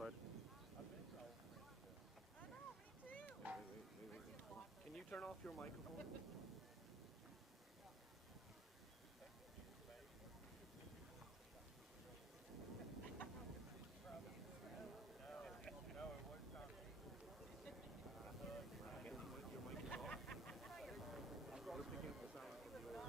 outside. I know, me too. Wait. Can you turn off your microphone? No, it was not. Your mic is off. We're picking up the sound from your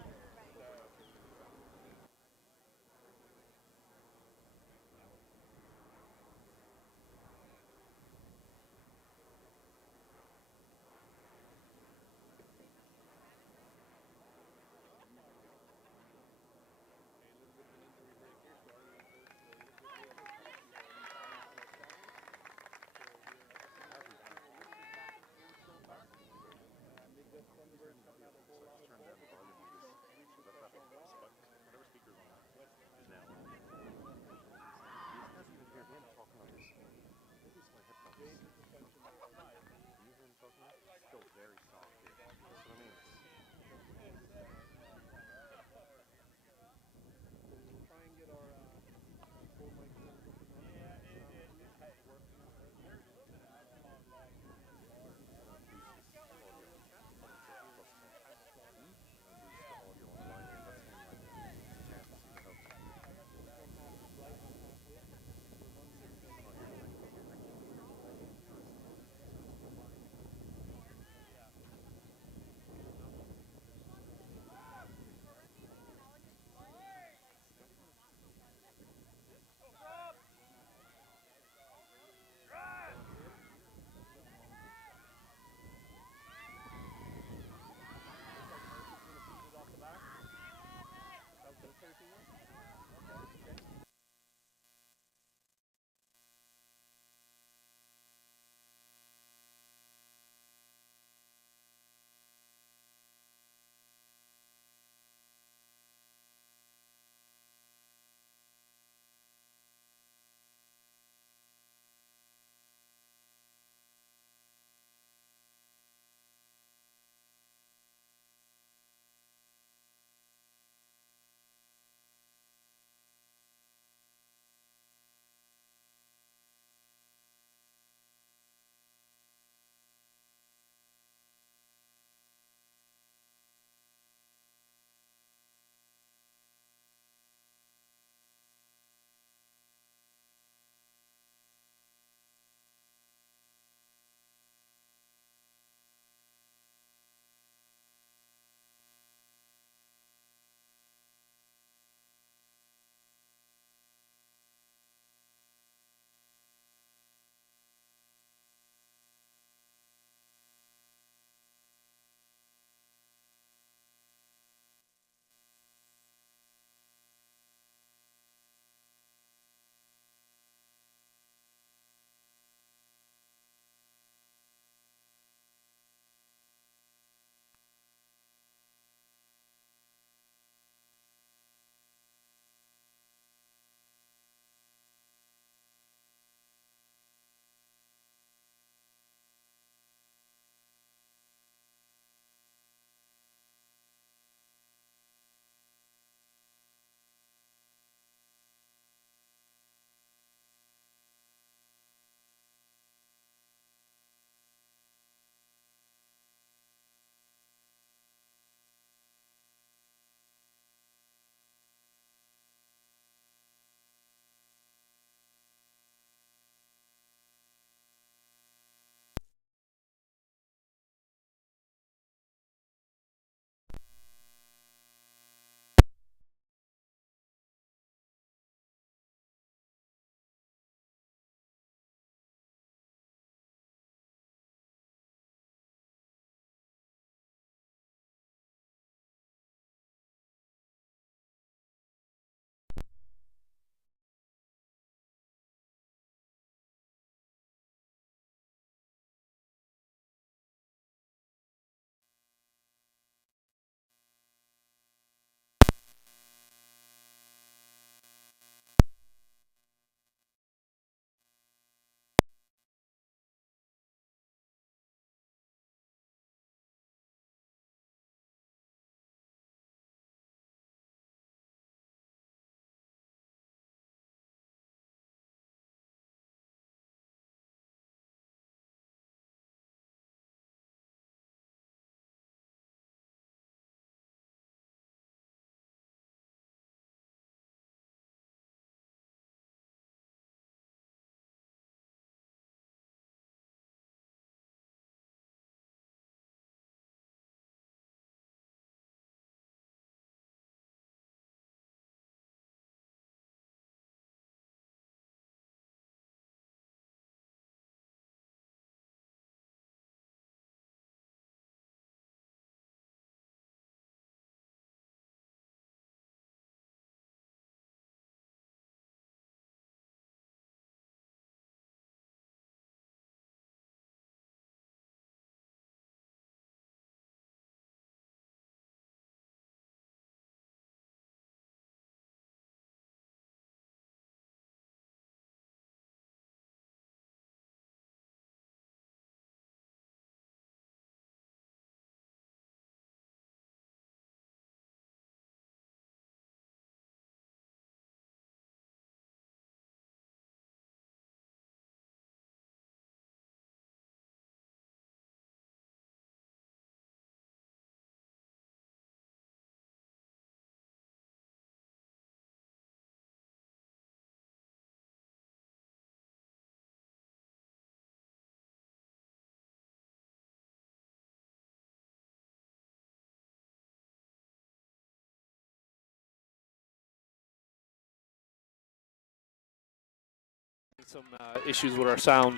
Some issues with our sound.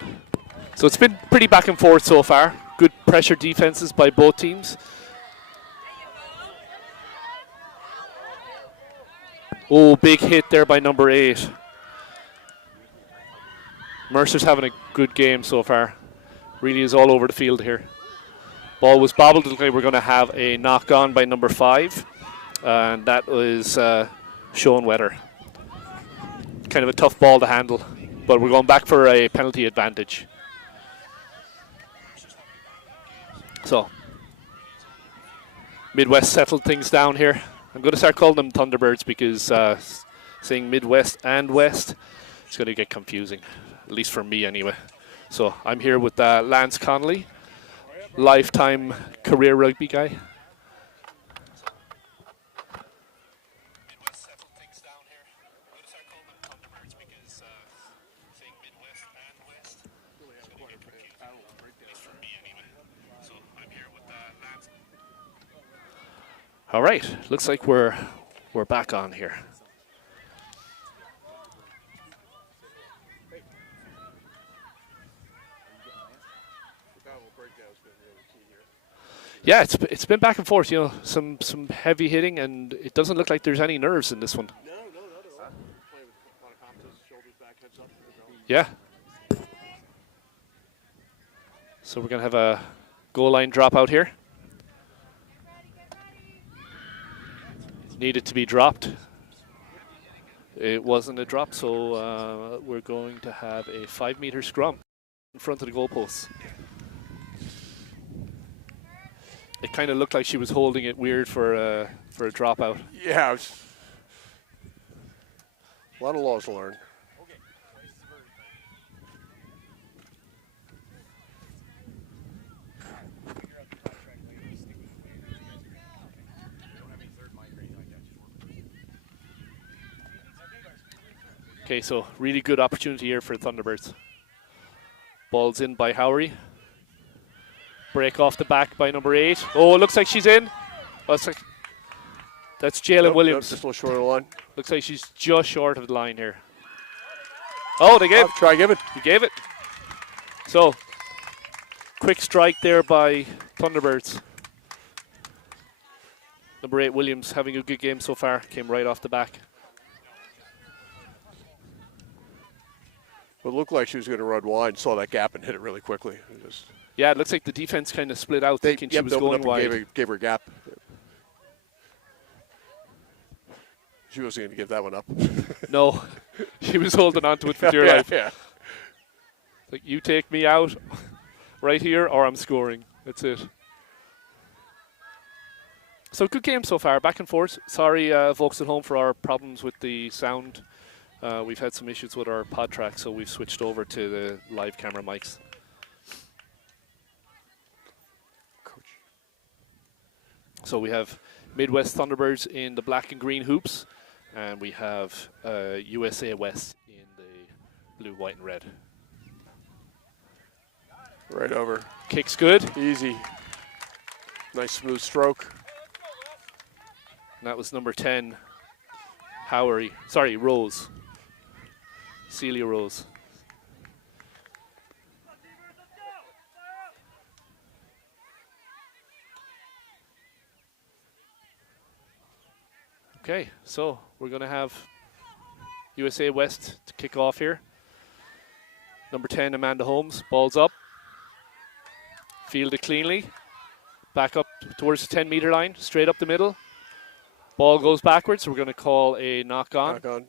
So it's been pretty back and forth so far. Good pressure defenses by both teams. Oh, big hit there by number 8. Mercer's having a good game so far. Really is all over the field here. Ball was bobbled. It looked like we're going to have a knock on by number 5. And that was Sean Weather. Kind of a tough ball to handle. But we're going back for a penalty advantage. So, Midwest settled things down here. I'm going to start calling them Thunderbirds because saying Midwest and West is going to get confusing, at least for me anyway. So I'm here with Lance Connolly, lifetime career rugby guy. All right, looks like we're back on here. Yeah, it's been back and forth. You know, some heavy hitting, and it doesn't look like there's any nerves in this one. No, not at all. Playing with a lot of confidence, shoulders back, heads up. Yeah. So we're gonna have a goal line drop out here. Needed to be dropped. It wasn't a drop, so we're going to have a 5-meter scrum in front of the goalposts. It kind of looked like she was holding it weird for a dropout. Yeah, a lot of laws to learn. Okay, so really good opportunity here for Thunderbirds. Ball's in by Howery. Break off the back by number 8. Oh, it looks like she's in. Oh, that's Jalen Williams. Just a little short of the line. Looks like she's just short of the line here. Oh, they gave. Try give it. You gave it. So, quick strike there by Thunderbirds. Number 8 Williams having a good game so far. Came right off the back. Well, it looked like she was going to run wide. Saw that gap and hit it really quickly. Yeah, it looks like the defense kind of split out, thinking she was going wide. Gave her a gap. She wasn't going to give that one up. No, she was holding on to it for dear life. Yeah. Like, you take me out right here or I'm scoring. That's it. So good game so far, back and forth. Sorry, folks at home, for our problems with the sound. We've had some issues with our pod track, so we've switched over to the live camera mics. Coach. So we have Midwest Thunderbirds in the black and green hoops, and we have USA West in the blue, white, and red. Right over. Kick's good. Easy. Nice smooth stroke. And that was number 10, Rose. Celia Rose. Okay, so we're going to have USA West to kick off here. Number 10, Amanda Holmes, ball's up. Fielded cleanly. Back up towards the 10-meter line, straight up the middle. Ball goes backwards, so we're going to call a knock on. Knock on.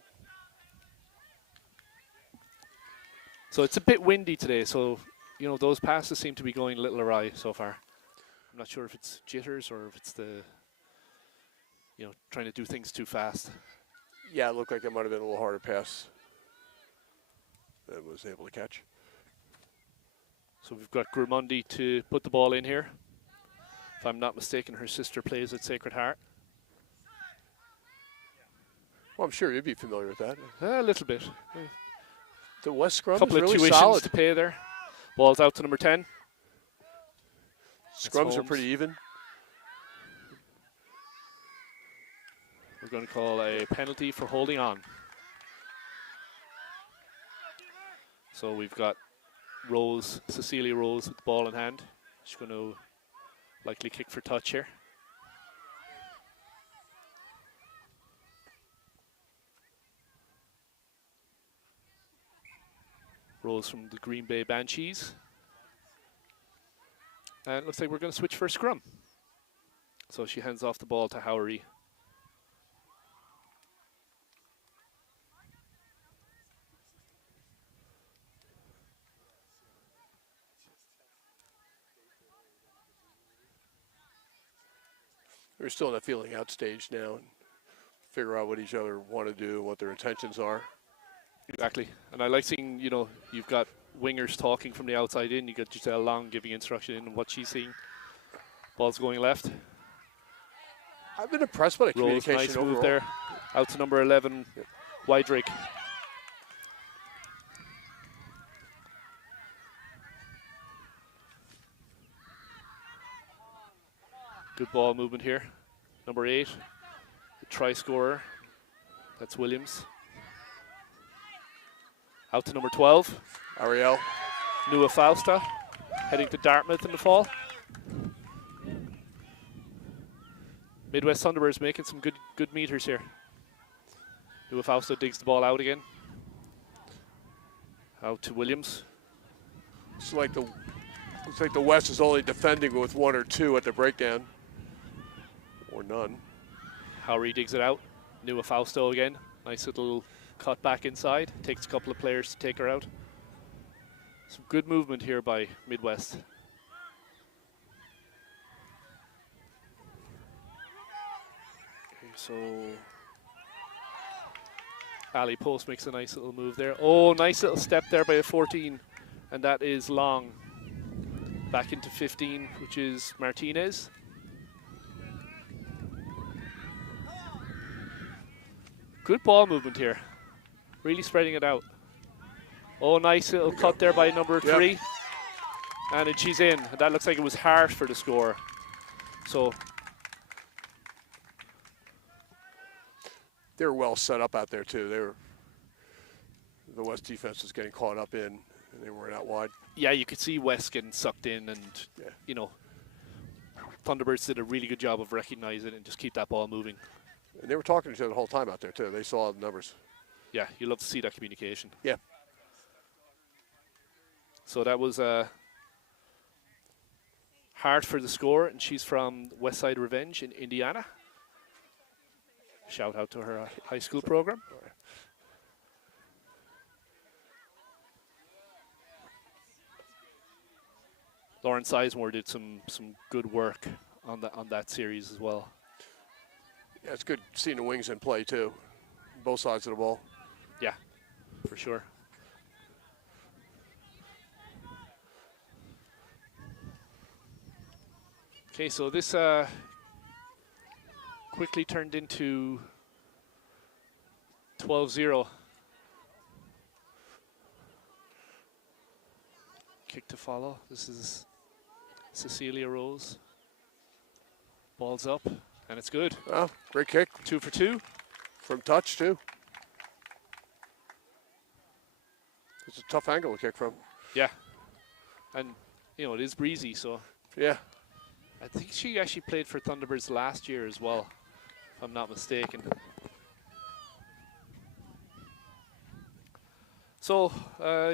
So it's a bit windy today, so you know those passes seem to be going a little awry so far. I'm not sure if it's jitters or if it's the, you know, trying to do things too fast. Yeah, it looked like it might have been a little harder pass than was able to catch. So we've got Grumundi to put the ball in here. If I'm not mistaken, her sister plays at Sacred Heart. Well, I'm sure you'd be familiar with that. A little bit. The West scrum Couple is of really tuitions solid. to pay there. Ball's out to number 10. Scrums are pretty even. We're going to call a penalty for holding on. So we've got Rose, Cecilia Rose with the ball in hand. She's going to likely kick for touch here. Rose from the Green Bay Banshees. And it looks like we're going to switch for a scrum. So she hands off the ball to Howery. They're still in that feeling out stage now and figure out what each other want to do, what their intentions are. Exactly. And I like seeing, you know, you've got wingers talking from the outside in. You got Giselle Long giving instruction in what she's seeing. Ball's going left. I've been impressed by the Rose, communication nice overall. move there. Out to number 11, Wydrick. Good ball movement here. Number 8, the try scorer. That's Williams. Out to number 12. Ariel. Nua Fausta, heading to Dartmouth in the fall. Midwest Thunderbirds making some good meters here. Nua Fausta digs the ball out again. Out to Williams. Looks like the West is only defending with 1 or 2 at the breakdown. Or none. Howery digs it out. Nua Fausto again. Nice little cut back inside. Takes a couple of players to take her out. Some good movement here by Midwest. Okay, so Ali Post makes a nice little move there. Oh, nice little step there by a 14. And that is Long. Back into 15, which is Martinez. Good ball movement here. Really spreading it out. Oh, nice little cut there by number 3. And then she's in. That looks like it was hard for the score. So they were well set up out there too. The West defense was getting caught up in, and they weren't out wide. yeah, you could see West getting sucked in, and you know, Thunderbirds did a really good job of recognizing and just keep that ball moving. And they were talking to each other the whole time out there too. They saw the numbers. Yeah, you love to see that communication. Yeah. So that was hard for the score, and she's from Westside Revenge in Indiana. Shout out to her high school program. Lauren Sizemore did some good work on that series as well. Yeah, it's good seeing the wings in play too, both sides of the ball. Yeah, for sure. Okay, so this quickly turned into 12-0. Kick to follow. This is Cecilia Rose. Ball's up, and it's good. Oh, great kick. 2 for 2. From touch too. It's a tough angle to kick from. Yeah. And, you know, it is breezy, so. Yeah. I think she actually played for Thunderbirds last year as well, if I'm not mistaken. So,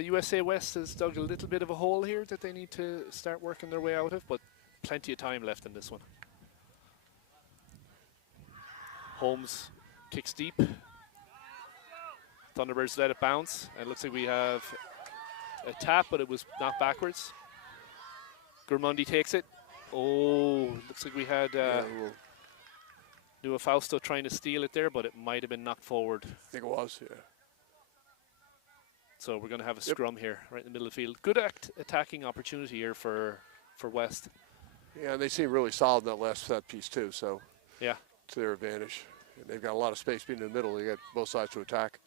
USA West has dug a little bit of a hole here that they need to start working their way out of, but plenty of time left in this one. Holmes kicks deep. Thunderbirds let it bounce, and it looks like we have a tap, but it was knocked backwards. Gurmundi takes it. Oh, looks like we had Nua Fausto trying to steal it there, but it might have been knocked forward. I think it was, yeah. So we're going to have a scrum here, right in the middle of the field. Good attacking opportunity here for West. Yeah, and they seem really solid in that last set piece too, so yeah, to their advantage. And they've got a lot of space being in the middle. They got both sides to attack.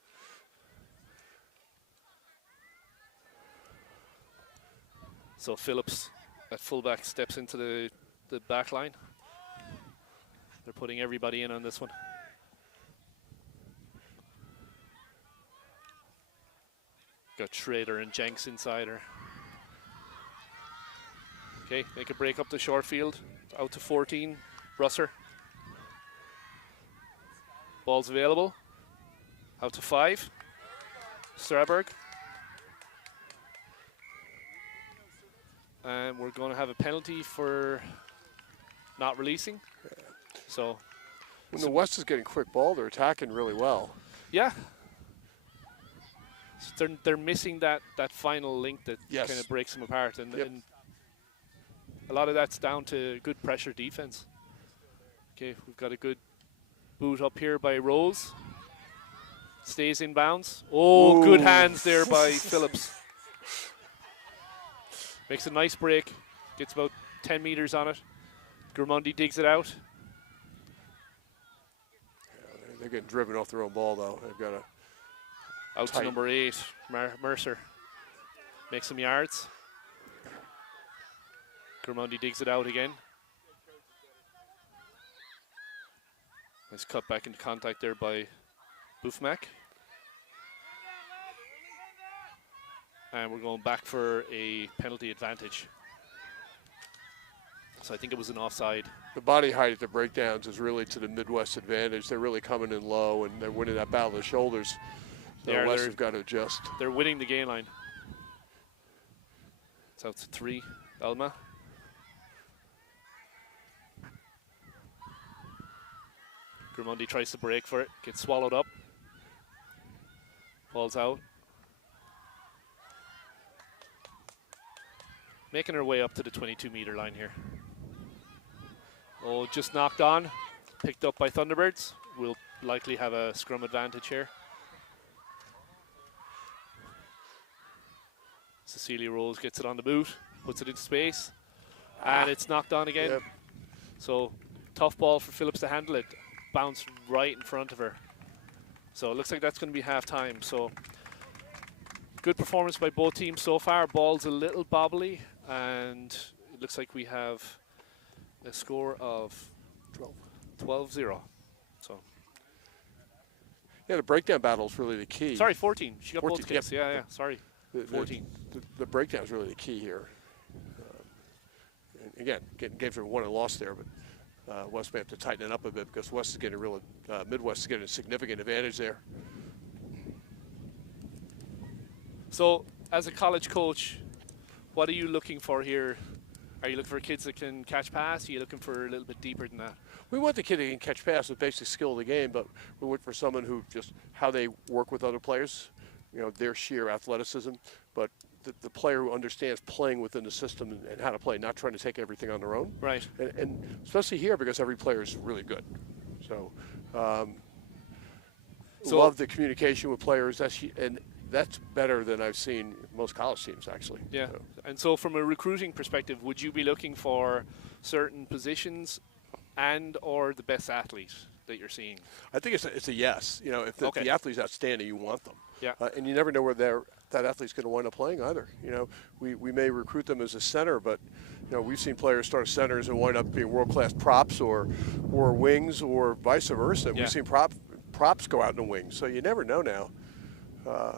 So Phillips at fullback steps into the back line. They're putting everybody in on this one. Got Schrader and Jenks inside her. Okay, make a break up the short field. Out to 14, Brusser. Ball's available. Out to 5, Straberg. And we're going to have a penalty for not releasing. So when the West is getting quick ball, they're attacking really well. yeah. So they're missing that final link that Yes. kind of breaks them apart. And, Yep. and a lot of that's down to good pressure defense. Okay, we've got a good boot up here by Rose. Stays in bounds. Oh, Ooh. good hands there by Phillips. Makes a nice break. Gets about 10 meters on it. Grimmondi digs it out. Yeah, they're getting driven off their own ball, though. They've got a Out to number 8, Mercer. Makes some yards. Grimmondi digs it out again. Nice cut back into contact there by Boufmac. And we're going back for a penalty advantage. So I think it was an offside. the body height at the breakdowns is really to the Midwest advantage. They're really coming in low, and they're winning that battle of the shoulders. The West have got to adjust. They're winning the gain line. It's out to 3, Elma. Grimmondi tries to break for it, gets swallowed up. Falls out. Making her way up to the 22-meter line here. Oh, just knocked on. Picked up by Thunderbirds. We'll likely have a scrum advantage here. Cecilia Rose gets it on the boot, puts it into space, and it's knocked on again. Yep. So tough ball for Phillips to handle it. Bounced right in front of her. So it looks like that's going to be half time. So good performance by both teams so far. Ball's a little bobbly, and it looks like we have a score of 12-0. So yeah, the breakdown battle is really the key. sorry, 14. She got 14, both kicks. yep. Yeah, sorry. 14. The breakdown is really the key here. And again, getting games are won and lost there, but West may have to tighten it up a bit because West is getting Midwest is getting a significant advantage there. So, as a college coach, what are you looking for here? Are you looking for kids that can catch pass? Are you looking for a little bit deeper than that? We want the kid that can catch pass with basic skill of the game, but we look for someone who just how they work with other players, you know, their sheer athleticism, but the player who understands playing within the system and how to play, not trying to take everything on their own. Right. And especially here because every player is really good. So, love the communication with players. And that's better than I've seen most college teams, actually. Yeah. So. And so from a recruiting perspective, would you be looking for certain positions and or the best athlete that you're seeing? I think it's a yes. You know, if the athlete's outstanding, you want them. Yeah. And you never know where that athlete's going to wind up playing either. You know, we may recruit them as a center, but you know we've seen players start as centers and wind up being world-class props or wings or vice versa. Yeah. We've seen props go out in the wings, so you never know now. I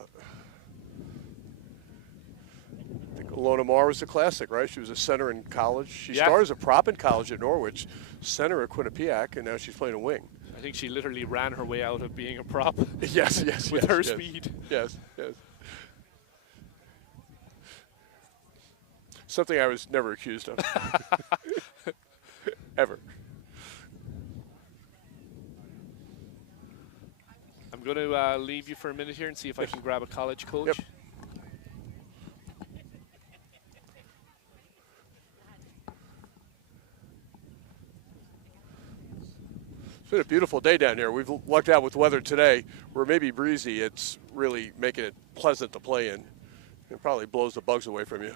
think Alona Marr was a classic, right? She was a center in college. She started as a prop in college at Norwich, center at Quinnipiac, and now she's playing a wing. I think she literally ran her way out of being a prop. Yes, with her speed. Yes. Something I was never accused of. Ever. I'm going to leave you for a minute here and see if I can grab a college coach. Yep. It's been a beautiful day down here. We've lucked out with weather today. Where it may be breezy, it's really making it pleasant to play in. It probably blows the bugs away from you.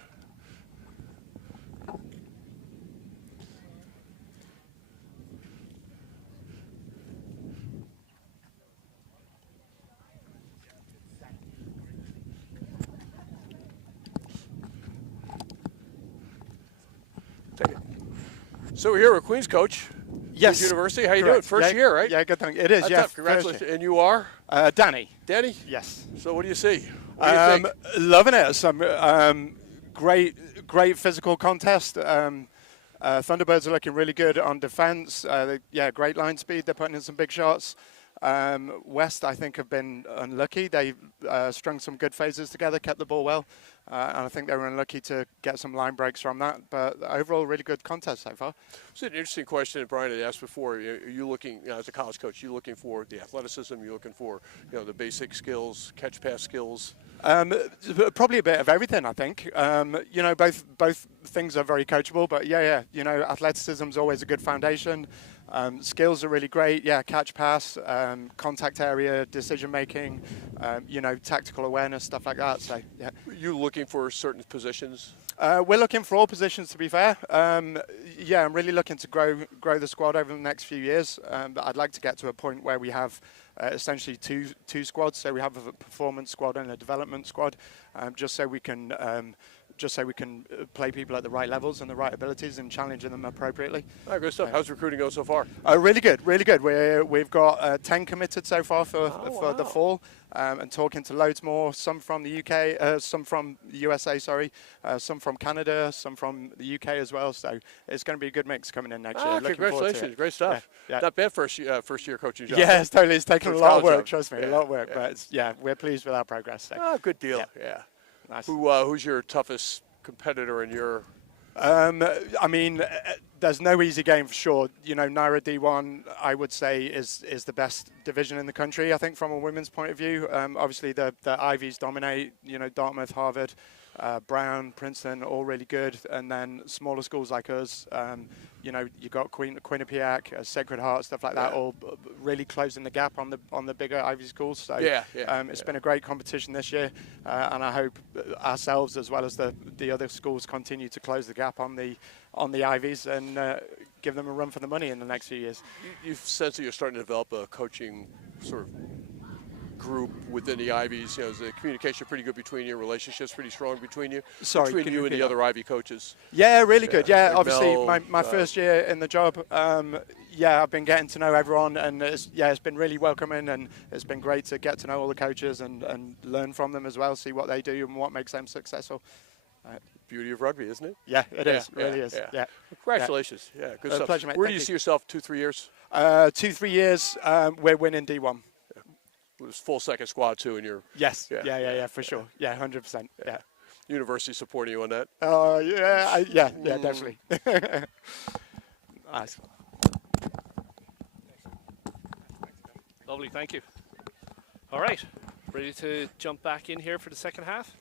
Take it. So we're here with Queens coach. Yes. Queens University. How you doing? First year, right? Yeah, good thing. It is, That's yeah. tough. Congratulations. And you are? Danny. Danny? Yes. So what do you see? What do you think? Loving it. Some great physical contest. Thunderbirds are looking really good on defence. Yeah, great line speed. They're putting in some big shots. West, I think, have been unlucky. They strung some good phases together, kept the ball well, and I think they were unlucky to get some line breaks from that. But overall, really good contest so far. It's an interesting question that Brian had asked before. Are you looking, as a college coach, you looking for the athleticism? You looking for, the basic skills, catch pass skills? Probably a bit of everything, I think. Both things are very coachable, but yeah. Athleticism is always a good foundation. Skills are really great. Yeah, catch pass, contact area, decision making, tactical awareness, stuff like that. So yeah. You looking for certain positions? We're looking for all positions, to be fair. Yeah, I'm really looking to grow the squad over the next few years. But I'd like to get to a point where we have essentially two squads. So we have a performance squad and a development squad, just so we can play people at the right levels and the right abilities and challenging them appropriately. All right, good stuff. How's recruiting going so far? Really good. We've got 10 committed so far for the fall, and talking to loads more. Some from the UK, some from the USA, some from Canada, some from the UK as well. So it's going to be a good mix coming in next year. Congratulations! Great stuff. Yeah. Not bad first year coaching job. Yeah, it's totally. It's taken a lot of work. Trust me, a lot of work. But we're pleased with our progress. So. Good deal. Yeah. Nice. Who's your toughest competitor in your? There's no easy game for sure. Naira D1, I would say, is the best division in the country. I think from a women's point of view. Obviously, the Ivies dominate. Dartmouth, Harvard, Brown, Princeton, all really good. And then smaller schools like us, you got Quinnipiac, Sacred Heart, stuff like that, all really closing the gap on the bigger Ivy schools. So it's been a great competition this year, and I hope ourselves as well as the other schools continue to close the gap on the Ivies and give them a run for the money in the next few years. You've sensed that you're starting to develop a coaching sort of group within the Ivies. Is the communication pretty good between you? Relationships pretty strong between you? Between you and the other Ivy coaches? Yeah, really good. Yeah, like obviously Mel, my first year in the job. I've been getting to know everyone, and it's been really welcoming, and it's been great to get to know all the coaches and learn from them as well, see what they do and what makes them successful. Beauty of rugby, isn't it? Yeah, it is. Really is. Yeah. Congratulations. Yeah, good stuff. Pleasure, mate. Where do you see yourself 2-3 years? 2-3 years, we're winning D1. It was full second squad too, and you're. Yes. Yeah, for sure. Yeah, 100%. Yeah. University supporting you on that. Oh yeah, definitely. Nice. Lovely, thank you. All right, ready to jump back in here for the second half?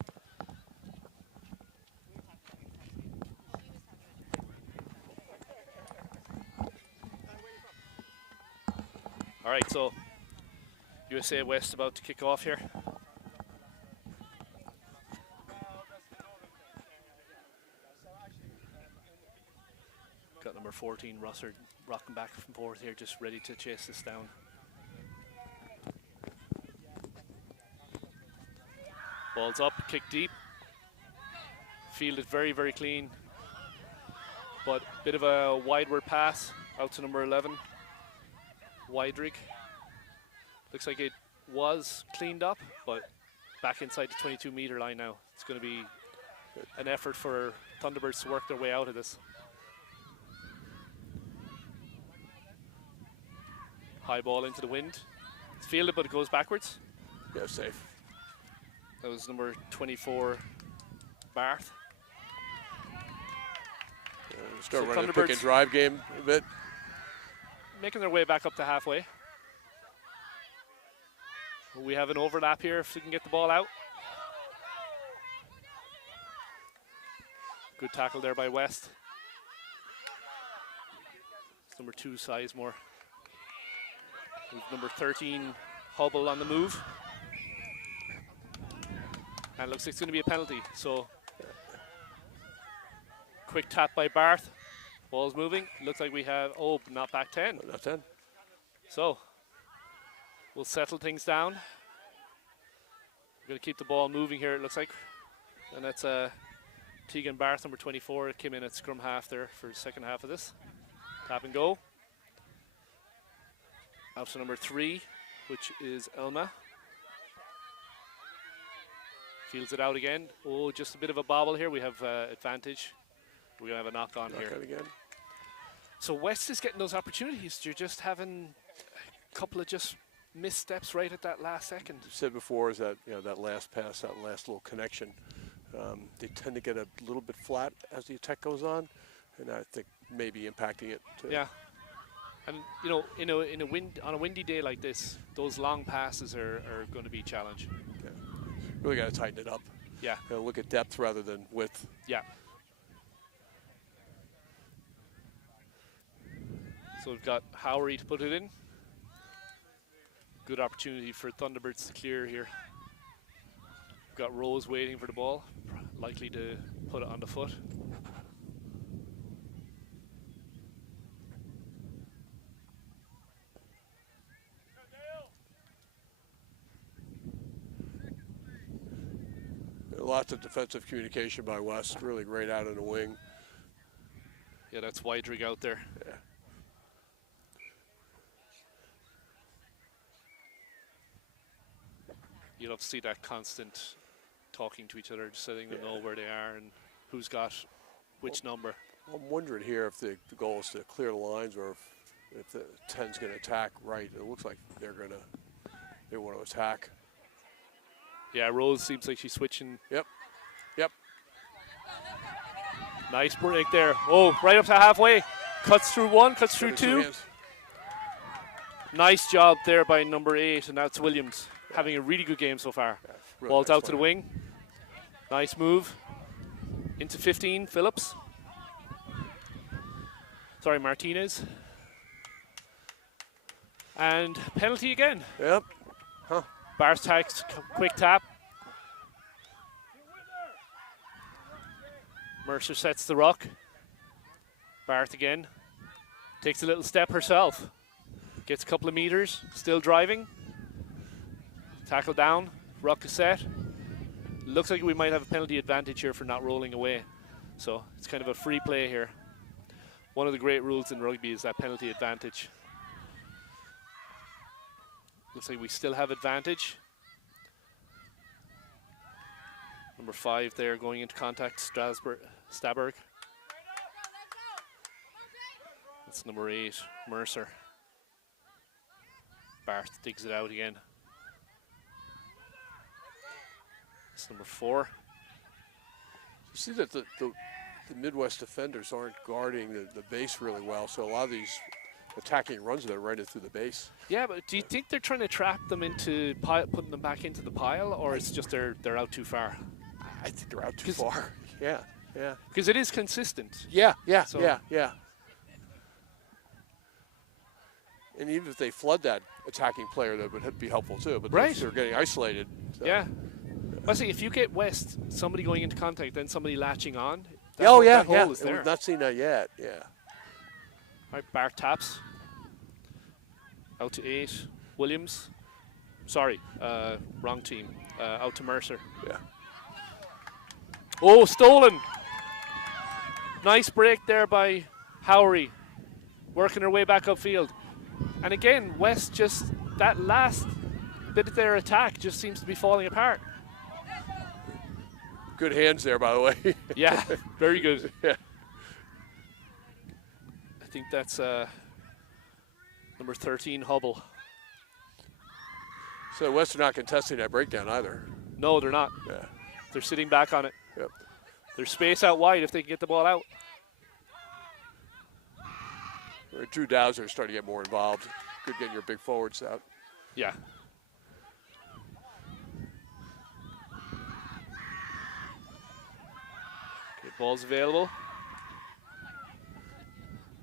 All right, so USA West about to kick off here. Got number 14, Russard, rocking back and forth here, just ready to chase this down. Ball's up, kick deep. Fielded very, very clean. But bit of a wideward pass out to number 11, Widrig. Looks like it was cleaned up, but back inside the 22-meter line now. It's going to be an effort for Thunderbirds to work their way out of this. High ball into the wind. It's fielded, but it goes backwards. Yeah, safe. That was number 24, Barth. Start running a pick and drive game a bit. Making their way back up to halfway. We have an overlap here if we can get the ball out. Good tackle there by West. It's number 2, Sizemore. With number 13, Hubble on the move. And it looks like it's going to be a penalty. So, quick tap by Barth. Ball's moving. Looks like we have, not back 10. Not 10. So, we'll settle things down. We're going to keep the ball moving here, it looks like. And that's Tegan Barth, number 24, came in at scrum half there for the second half of this. Tap and go. Out to number 3, which is Elma. Fields it out again. Oh, just a bit of a bobble here. We have advantage. We're going to have a knock on here. Again. So West is getting those opportunities. You're just having a couple of just missteps right at that last second. I've said before is that, that last pass, that last little connection, they tend to get a little bit flat as the attack goes on, and I think maybe impacting it too. Yeah. And, on a windy day like this, those long passes are going to be a challenge. Yeah. Really got to tighten it up. Yeah. Look at depth rather than width. Yeah. So we've got Howery to put it in. Good opportunity for Thunderbirds to clear here. We've got Rose waiting for the ball, likely to put it on the foot. Lots of defensive communication by West, really great out in the wing. Yeah, that's Wydrig out there. Yeah. You love to see that constant talking to each other, just letting them know where they are and who's got which number. I'm wondering here if the goal is to clear the lines or if the 10's going to attack right. It looks like they want to attack. Yeah, Rose seems like she's switching. Yep. Nice break there. Oh, right up to halfway. Cuts through one, cuts through two. Nice job there by number 8, and that's Williams. Having a really good game so far. Yeah, really Ball's nice out to the wing. Nice move. Into 15, Phillips. Sorry, Martinez. And penalty again. Yep. Huh. Bar's tax, quick tap. Mercer sets the ruck. Barth again. Takes a little step herself. Gets a couple of meters. Still driving. Tackle down. Ruck is set. Looks like we might have a penalty advantage here for not rolling away. So it's kind of a free play here. One of the great rules in rugby is that penalty advantage. Looks like we still have advantage. Number 5 there going into contact, Staberg. That's number 8, Mercer. Barth digs it out again. That's number 4. You see that the Midwest defenders aren't guarding the base really well, so a lot of these attacking runs that are right through the base. Yeah, but do you think they're trying to trap them into putting them back into the pile, or it's just they're out too far? I think they're out too far. Yeah. Because it is consistent. Yeah. So Yeah. And even if they flood that attacking player, that would be helpful too. But right. They're getting isolated. So. Yeah. Well, see, if you get West, somebody going into contact, then somebody latching on. That Hole is there. We've not seen that yet. Yeah. All right, Bart taps. Out to 8. Williams. Sorry, wrong team. Out to Mercer. Yeah. Oh, stolen. Nice break there by Howery. Working her way back upfield. And again, West just, that last bit of their attack just seems to be falling apart. Good hands there, by the way. Yeah, very good. Yeah. I think that's number 13, Hubble. So West are not contesting that breakdown either. No, they're not. Yeah. They're sitting back on it. Yep. There's space out wide if they can get the ball out. Drew Dowser is starting to get more involved. Good getting your big forwards out. Yeah. Okay, ball's available.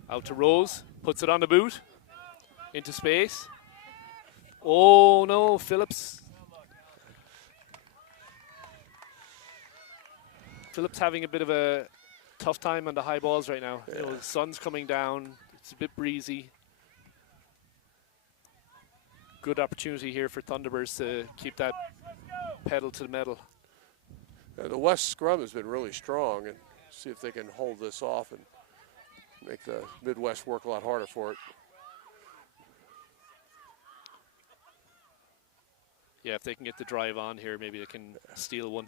Out to Rose. Puts it on the boot. Into space. Oh, no. Phillips. Phillips having a bit of a tough time on the high balls right now. Yeah. You know, the sun's coming down. It's a bit breezy. Good opportunity here for Thunderbirds to keep that pedal to the metal. The West scrum has been really strong, and see if they can hold this off and make the Midwest work a lot harder for it. Yeah, if they can get the drive on here, maybe they can steal one.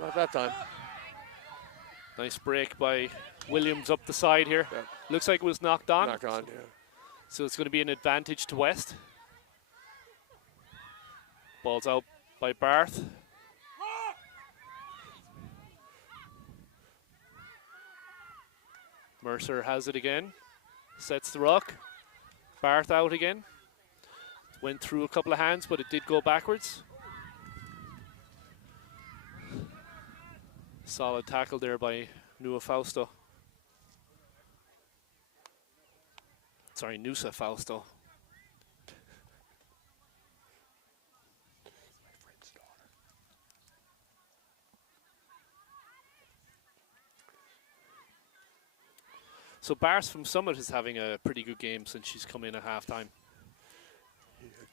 Not that time. Nice break by Williams up the side here. Yeah. Looks like it was knocked on. Knock on, yeah. So it's going to be an advantage to West. Ball's out by Barth. Mercer has it again. Sets the ruck. Barth out again. Went through a couple of hands, but it did go backwards. Solid tackle there by Nusa Fausto. Sorry, Nusa Fausto. So Bars from Summit is having a pretty good game since she's come in at halftime.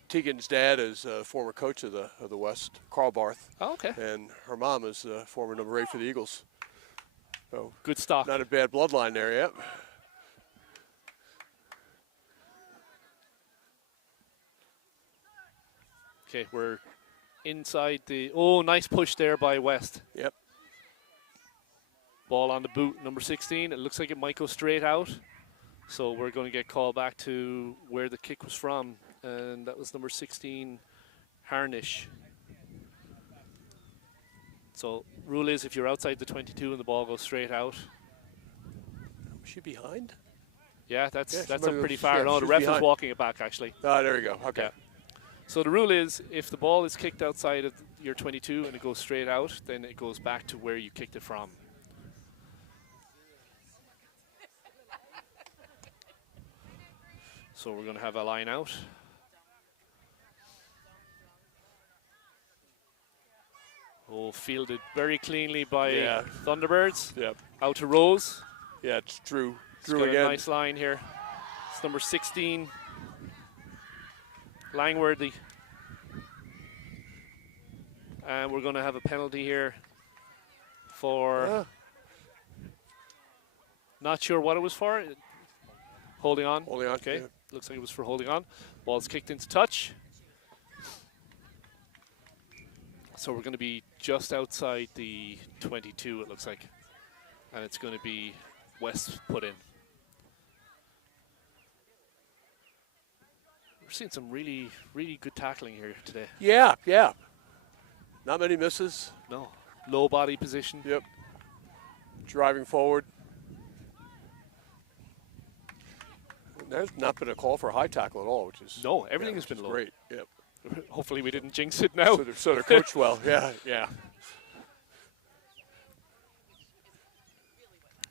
Tegan's dad is a former coach of the West, Carl Barth. Oh, okay. And her mom is former number 8 for the Eagles. So good stock. Not a bad bloodline there yet. Okay, we're inside the... Oh, nice push there by West. Yep. Ball on the boot, number 16. It looks like it might go straight out. So we're going to get called back to where the kick was from. And that was number 16, Harnish. So rule is if you're outside the 22 and the ball goes straight out. Was she behind? Yeah, that's up pretty pretty far. No, the ref is walking it back, actually. Ah, there you go. Okay. Yeah. So the rule is if the ball is kicked outside of your 22 and it goes straight out, then it goes back to where you kicked it from. So we're going to have a line out. Oh, fielded very cleanly by Thunderbirds. Yep. Out to Rose. Yeah, it's Drew. Drew again. A nice line here. It's number 16, Langworthy. And we're going to have a penalty here for... Not sure what it was for. Holding on. Holding on. Okay. Yeah. Looks like it was for holding on. Ball's kicked into touch. So we're going to be just outside the 22, it looks like. And it's going to be West put in. We're seeing some really, really good tackling here today. Yeah, yeah. Not many misses. No. Low body position. Yep. Driving forward. There's not been a call for a high tackle at all, which is... No, everything has been low. Great, yep. Hopefully we didn't jinx it now. So they're coached well, yeah, yeah.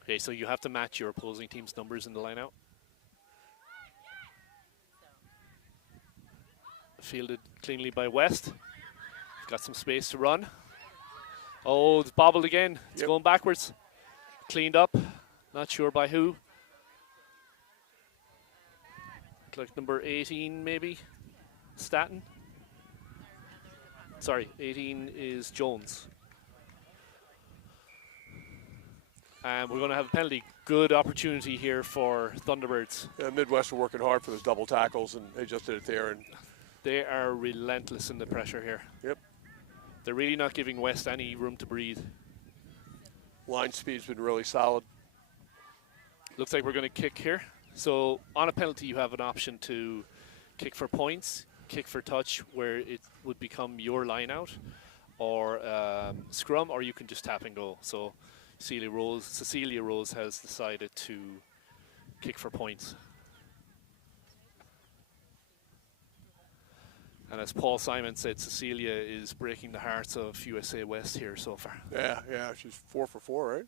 Okay, so you have to match your opposing team's numbers in the line out. Fielded cleanly by West. Got some space to run. Oh, it's bobbled again. It's going backwards. Cleaned up. Not sure by who. Like number 18 maybe. Staton. Sorry, 18 is Jones. And we're going to have a penalty. Good opportunity here for Thunderbirds. Yeah, Midwest are working hard for those double tackles, and they just did it there. And they are relentless in the pressure here. Yep. They're really not giving West any room to breathe. Line speed's been really solid. Looks like we're going to kick here. So on a penalty, you have an option to kick for points, kick for touch, where it would become your line out, or scrum, or you can just tap and go. So Cecilia Rose has decided to kick for points. And as Paul Simon said, Cecilia is breaking the hearts of USA West here so far. Yeah, yeah, she's 4 for 4, right?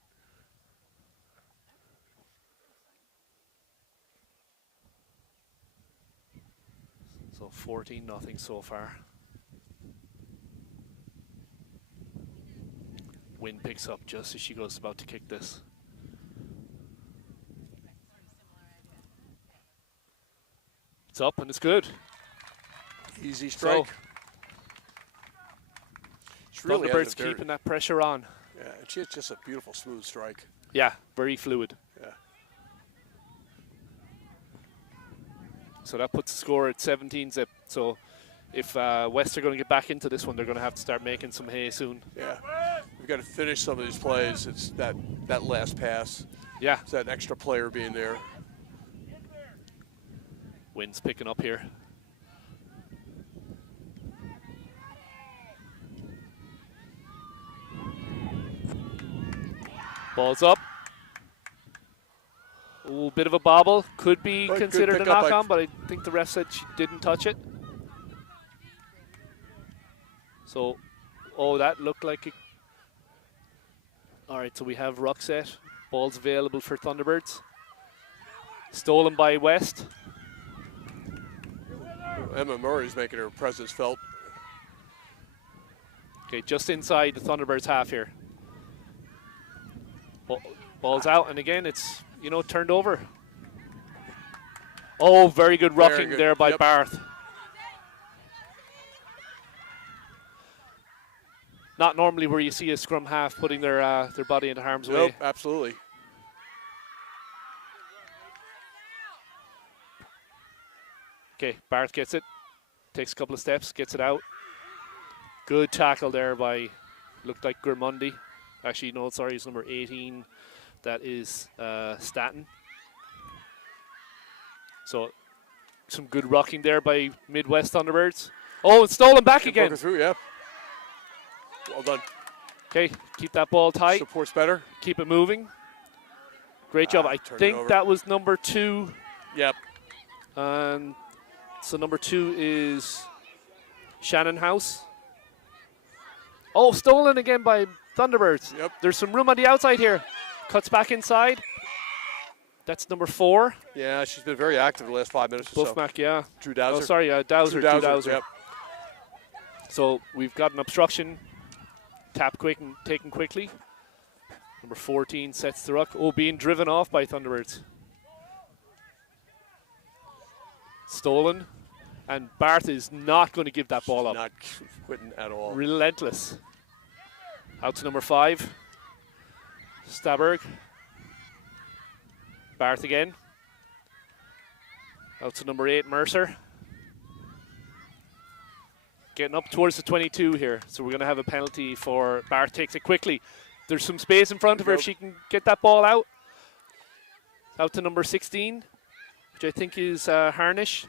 So 14-0 so far. Wind picks up just as she goes about to kick this. It's up and it's good. Easy strike. So Thunderbirds keeping that pressure on. Yeah, and she has just a beautiful, smooth strike. Yeah, very fluid. Yeah. So that puts the score at 17-zip. So if West are going to get back into this one, they're going to have to start making some hay soon. Yeah, we've got to finish some of these plays. It's that last pass. Yeah. It's that extra player being there. Wind's picking up here. Ball's up. Ooh, bit of a bobble. Could be Good considered a pickup by- knock-on, but I think the ref said she didn't touch it. So, that looked like it. All right, so we have ruck set. Ball's available for Thunderbirds. Stolen by West. Emma Murray's making her presence felt. Okay, just inside the Thunderbirds half here. Ball's out, and again, it's, turned over. Oh, very good rucking there by Barth. Not normally where you see a scrum half putting their body into harm's way. Nope, absolutely. Okay, Barth gets it. Takes a couple of steps, gets it out. Good tackle there by, looked like Gurmundi. Actually, no, sorry, it's number 18. That is Staten. So, some good rocking there by Midwest Thunderbirds. Oh, it's stolen back again. Through, yeah. Well done. Okay, keep that ball tight. Support's better. Keep it moving. Great job. I think that was number 2. Yep. And so number 2 is Shannon House. Oh, stolen again by Thunderbirds. Yep. There's some room on the outside here. Cuts back inside. That's number 4. Yeah, she's been very active the last 5 minutes or so. Buffmack, yeah. Drew Dowser. Oh, sorry, Dowser. Drew Dowser. Yep. So we've got an obstruction. Tap quick and taken quickly. Number 14 sets the ruck. Oh, being driven off by Thunderbirds. Stolen. And Barth is not going to give that ball up. Not quitting at all. Relentless. Out to number 5. Staberg. Barth again. Out to number 8, Mercer. Getting up towards the 22 here. So we're going to have a penalty for Barth. Takes it quickly. There's some space in front of her if she can get that ball out. Out to number 16, which I think is Harnish.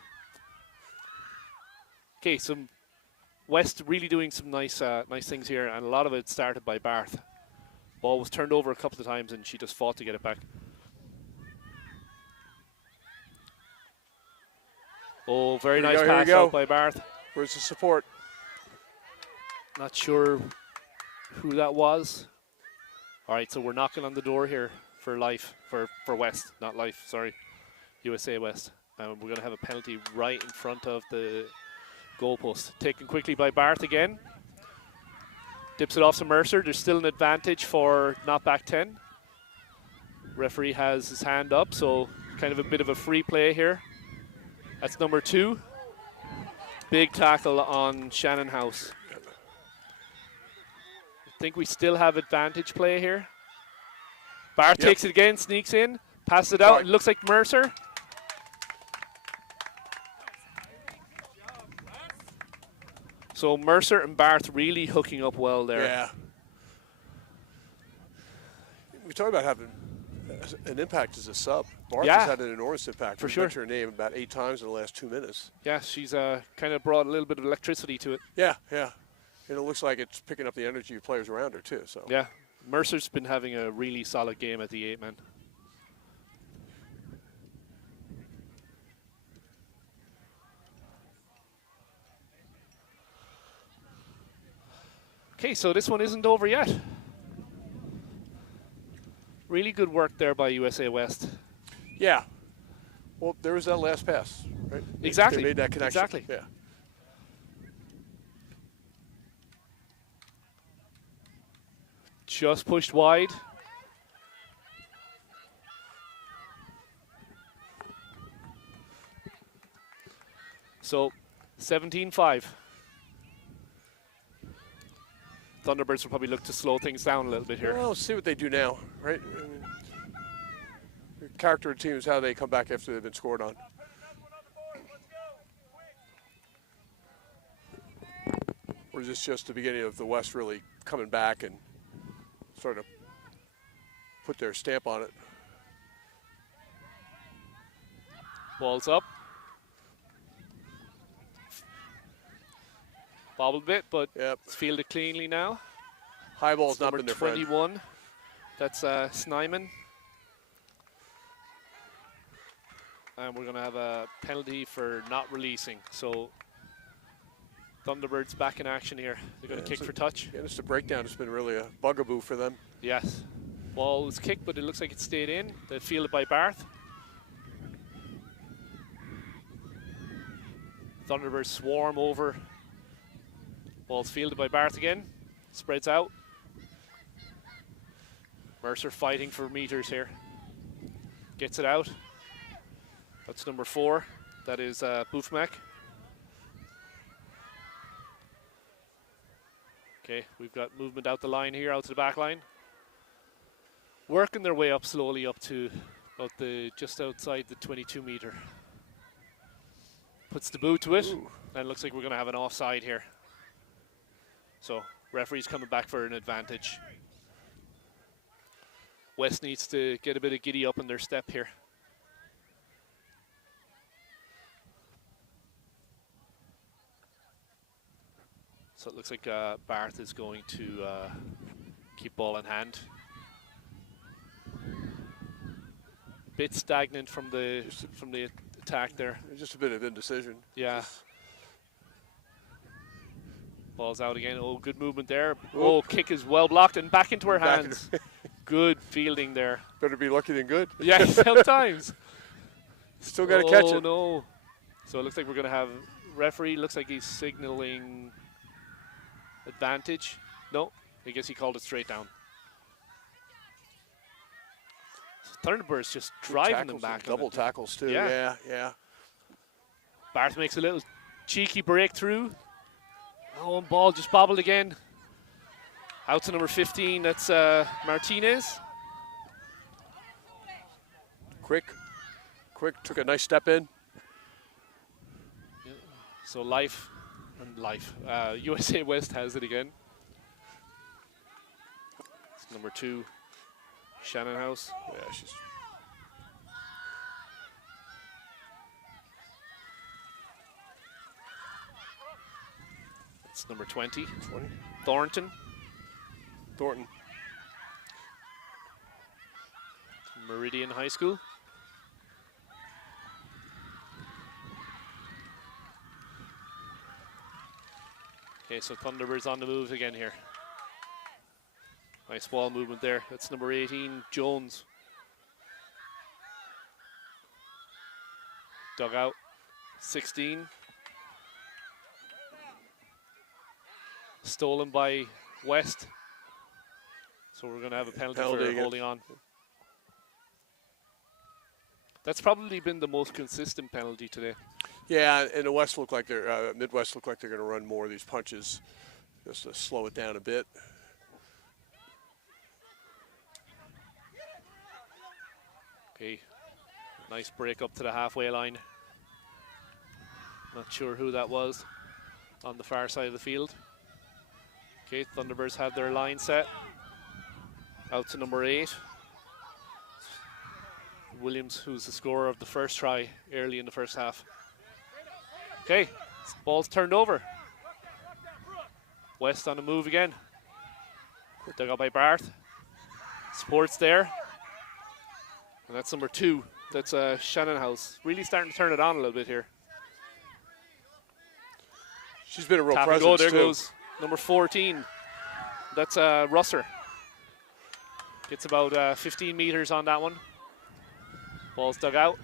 Okay, some West really doing some nice things here, and a lot of it started by Barth. Ball was turned over a couple of times, and she just fought to get it back. Oh, very nice pass out by Barth. Where's the support? Not sure who that was. All right, so we're knocking on the door here for life, for West, not life, sorry. USA West. We're going to have a penalty right in front of the goalpost. Taken quickly by Barth again. Dips it off to Mercer. There's still an advantage for not back 10. Referee has his hand up, so kind of a bit of a free play here. That's number 2. Big tackle on Shannon House. I think we still have advantage play here. Barth takes it again, sneaks in, passes it out. It looks like Mercer. So Mercer and Barth really hooking up well there. Yeah. We talk about having an impact as a sub. Barth has had an enormous impact. For sure. Mentioned her name about 8 times in the last 2 minutes. Yeah, she's kind of brought a little bit of electricity to it. Yeah, yeah. And it looks like it's picking up the energy of players around her too. So yeah, Mercer's been having a really solid game at the 8-man. Okay, so this one isn't over yet. Really good work there by USA West. Yeah. Well, there was that last pass, right? Exactly. They made that connection. Exactly. Yeah. Just pushed wide. So, 17-5. Thunderbirds will probably look to slow things down a little bit here. Well, let's see what they do now, right? I mean, the character of the team is how they come back after they've been scored on. Or is this just the beginning of the West really coming back and starting to put their stamp on it? Ball's up. Bobbled a bit, but Yep. it's fielded cleanly now. High ball's It's not number been their friend. 21. That's Snyman. And we're going to have a penalty for not releasing. So Thunderbirds back in action here. They're going to kick for touch. Yeah, just a breakdown. It's been really a bugaboo for them. Yes. Ball was kicked, but it looks like it stayed in. They fielded by Barth. Thunderbirds swarm over. Ball's fielded by Barth again. Spreads out. Mercer fighting for meters here. Gets it out. That's number 4. That is Boufmek. Okay, we've got movement out the line here, out to the back line. Working their way up slowly up to about just outside the 22 meter. Puts the boot to it, and it looks like we're going to have an offside here. So, referee's coming back for an advantage. West needs to get a bit of giddy up in their step here. So it looks like Barth is going to keep ball in hand. Bit stagnant from the attack there. Just a bit of indecision. Yeah. Ball's out again. Oh, good movement there. Oh, kick is well blocked and back into her hands. Good fielding there. Better be lucky than good. Yeah, sometimes. Still got to catch it. Oh, no. So it looks like we're going to have referee. Looks like he's signaling advantage. No, I guess he called it straight down. Thunderbirds just driving them back. Double tackles too. Yeah. Yeah. Barth makes a little cheeky breakthrough. Oh, and ball just bobbled again. Out to number 15, that's Martinez. Quick, took a nice step in. Yeah. So life. USA West has it again. It's number 2, Shannon House. Yeah, she's. It's number 20. Thornton. Meridian High School. Okay, so Thunderbirds on the move again here. Nice ball movement there. That's number 18, Jones. Dug out. 16. Stolen by West. So we're going to have a penalty for holding on. That's probably been the most consistent penalty today. Yeah, and the West look like they're Midwest look like they're going to run more of these punches, just to slow it down a bit. Okay, nice break up to the halfway line. Not sure who that was on the far side of the field. Okay, Thunderbirds have their line set. Out to number 8. Williams, who's the scorer of the first try early in the first half. Okay, ball's turned over. West on the move again. Dug out by Barth. Sports there. And that's number 2. That's Shannon House. Really starting to turn it on a little bit here. She's been a real presence go. There too. Goes number 14. That's Russer. Gets about 15 meters on that one. Ball's dug out.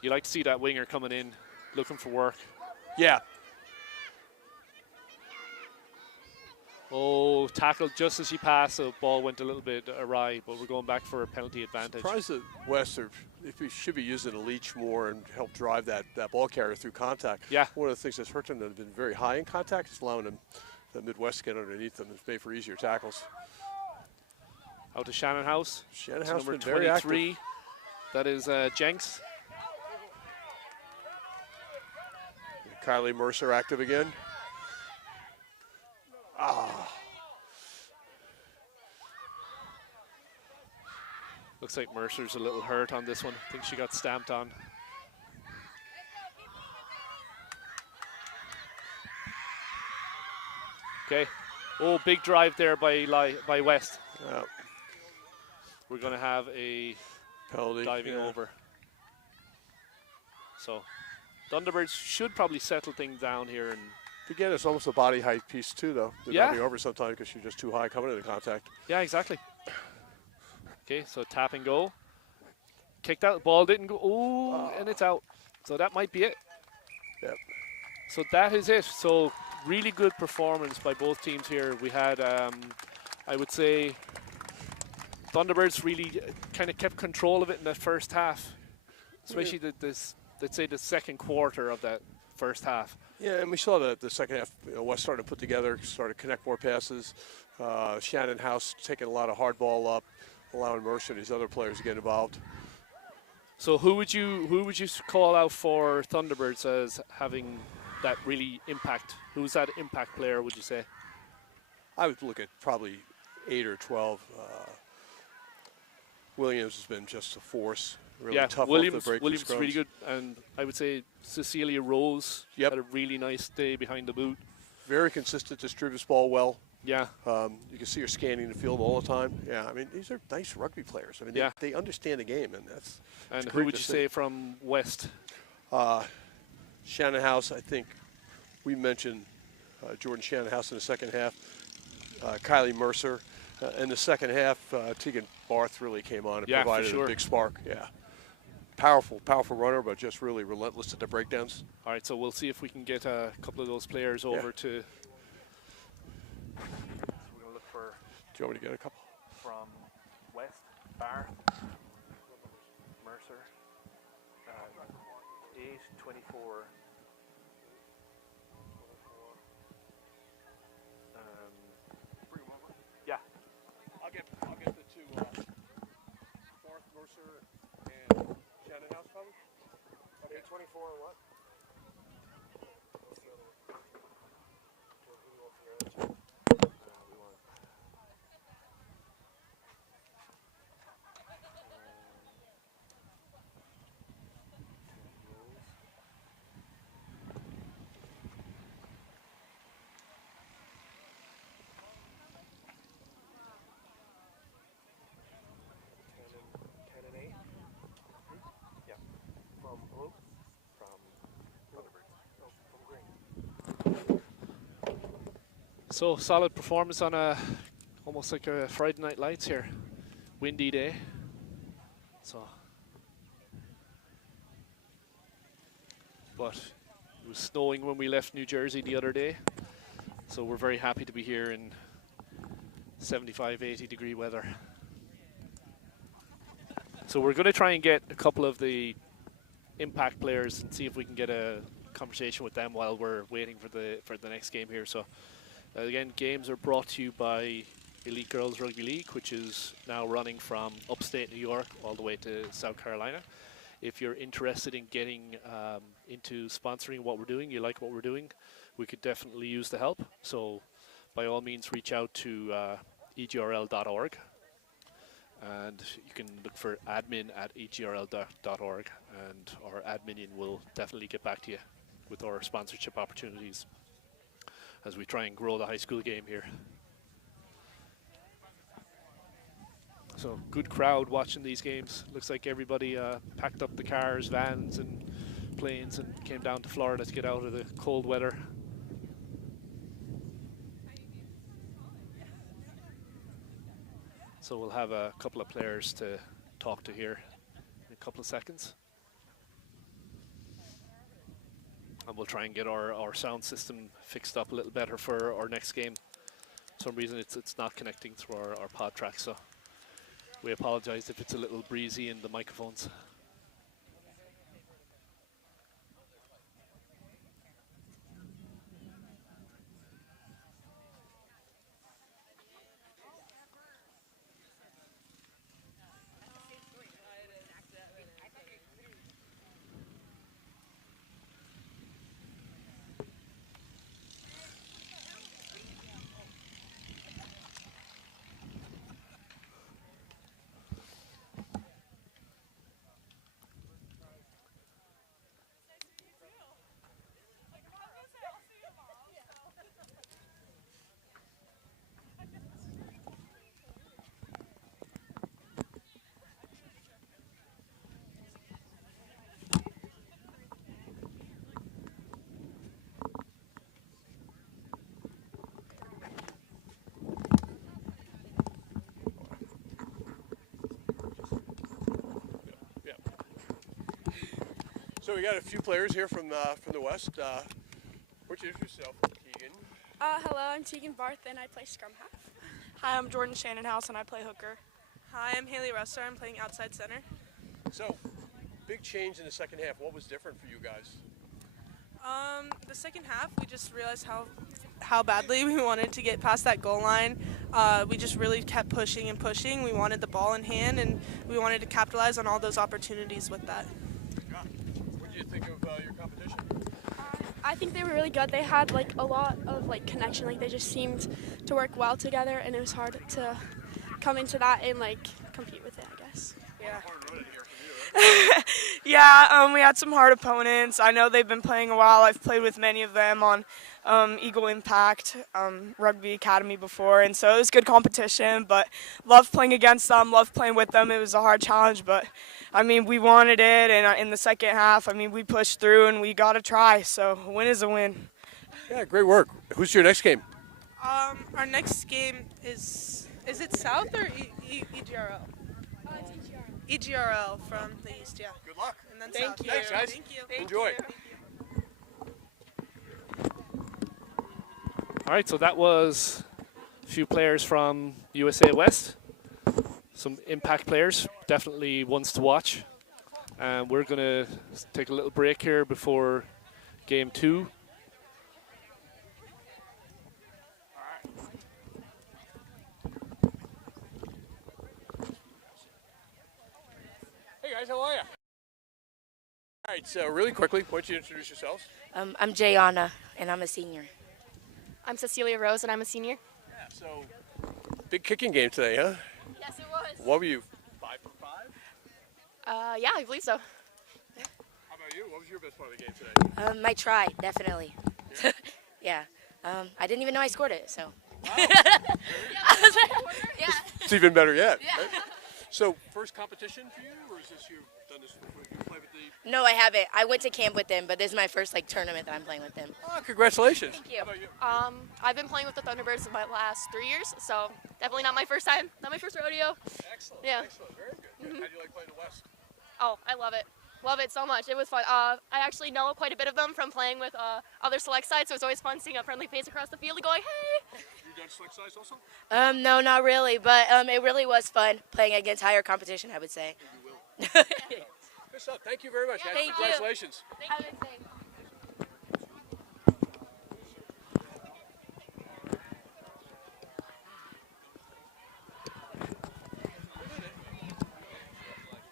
You like to see that winger coming in, looking for work. Yeah. Oh, tackled just as she passed, so the ball went a little bit awry, but we're going back for a penalty advantage. Surprised that West should be using a leech more and help drive that ball carrier through contact. Yeah. One of the things that's hurt them that have been very high in contact is allowing them, the Midwest to get underneath them. It's made for easier tackles. Out to Shannon House. Shannon House number been very 23. active. That is Jenks. Kylie Mercer active again. Looks like Mercer's a little hurt on this one. I think she got stamped on. Okay. Oh, big drive there by West. Yeah. We're going to have a Penalty. diving over. So Thunderbirds should probably settle things down here. And Again, it's almost a body height piece too, though. They're Yeah. diving over sometimes because she's just too high coming into contact. yeah, exactly. Okay, so tap and go. Kicked out, ball didn't go. Oh, and it's out. So that might be it. Yep. So that is it. So really good performance by both teams here. We had, I would say, Thunderbirds really kind of kept control of it in the first half, especially let's say the second quarter of that first half. Yeah, and we saw the second half. West started to put together, started to connect more passes. Shannon House taking a lot of hard ball up, allowing Mercer and these other players to get involved. So who would you call out for Thunderbirds as having that really impact? Who's that impact player, would you say? I would look at probably 8 or 12. Williams has been just a force. Really Yeah, tough Williams off the break. is really good, and I would say Cecilia Rose Yep. had a really nice day behind the boot. Very consistent, distributes ball well. Yeah, You can see her scanning the field all the time. Yeah, I mean, these are nice rugby players. I mean, Yeah. they understand the game, and that's and it's who great would to you see. say from West? Shannon House, I think we mentioned Jordan Shannon House in the second half. Kylie Mercer. In the second half, Tegan Barth really came on and Yeah, for provided sure. a big spark. Yeah. Powerful runner, but just really relentless at the breakdowns. All right, so we'll see if we can get a couple of those players over to. We're going to look for Do you want me to get a couple? from West, Barth, Mercer, 8, 24. Yeah. I'll get the two, Barth, Mercer, and Shannon House coming. Okay, 24 and what? So solid performance on a almost like a Friday Night Lights here. Windy day. So, but it was snowing when we left New Jersey the other day. So we're very happy to be here in 75, 80 degree weather. So we're going to try and get a couple of the impact players and see if we can get a conversation with them while we're waiting for the next game here. So again, games are brought to you by Elite Girls Rugby League, which is now running from upstate New York all the way to South Carolina. If you're interested in getting into sponsoring what we're doing, you like what we're doing, we could definitely use the help. So by all means, reach out to EGRL.org. And you can look for admin at EGRL.org, and our admin will definitely get back to you with our sponsorship opportunities as we try and grow the high school game here. So good crowd watching these games. Looks like everybody packed up the cars, vans and planes and came down to Florida to get out of the cold weather. So we'll have a couple of players to talk to here in a couple of seconds. And we'll try and get our sound system fixed up a little better for our next game. For some reason it's not connecting through our pod track, so we apologize if it's a little breezy in the microphones. So we got a few players here from the West. Why don't you introduce yourself, Keegan? Hello, I'm Tegan Barth and I play scrum half. Hi, I'm Jordan Shannonhouse and I play hooker. Hi, I'm Haley Ruster. I'm playing outside center. So, big change in the second half. What was different for you guys? The second half, we just realized how badly we wanted to get past that goal line. We just really kept pushing and pushing. We wanted the ball in hand, and we wanted to capitalize on all those opportunities with that. What did you think of your competition? I think they were really good. They had like a lot of like connection. Like they just seemed to work well together, and it was hard to come into that and like compete with it, I guess. Yeah. Yeah, we had some hard opponents. I know they've been playing a while. I've played with many of them on Eagle Impact Rugby Academy before, and so it was good competition, but loved playing against them, loved playing with them. It was a hard challenge, but I mean, we wanted it, and in the second half, I mean, we pushed through and we got to try, so a win is a win. Yeah, great work. Who's your next game? Our next game is it South or EGRL? It's EGR. EGRL from the East, yeah. Good luck. And then Thank South. you. Thanks, guys. Thank you. Enjoy. All right, so that was a few players from USA West. Some impact players, definitely ones to watch. We're going to take a little break here before game 2. Hey guys, how are you? All right, so really quickly, why don't you introduce yourselves? I'm Jayana, and I'm a senior. I'm Cecilia Rose and I'm a senior. Yeah, so big kicking game today, huh? Yes, it was. What were you, 5 for 5? Yeah, I believe so. How about you? What was your best part of the game today? My try, definitely. Yeah. I didn't even know I scored it, so. Wow. Yeah. It's even better yet. Yeah. Right? So, first competition for you, or is this you've done this before? You play with the... No, I haven't. I went to camp with them, but this is my first tournament that I'm playing with them. Oh, congratulations. Thank you. How about you? I've been playing with the Thunderbirds for my last 3 years, so definitely not my first time, not my first rodeo. Excellent. Yeah. Excellent. Very good. How do you like playing the West? Oh, I love it. Love it so much. It was fun. I actually know quite a bit of them from playing with other select sides, so it's always fun seeing a friendly face across the field and going, hey! You done select size also? No, not really, but it really was fun playing against higher competition, I would say. You will. Good stuff. Thank you very much. Thank you. Congratulations. Have a good day.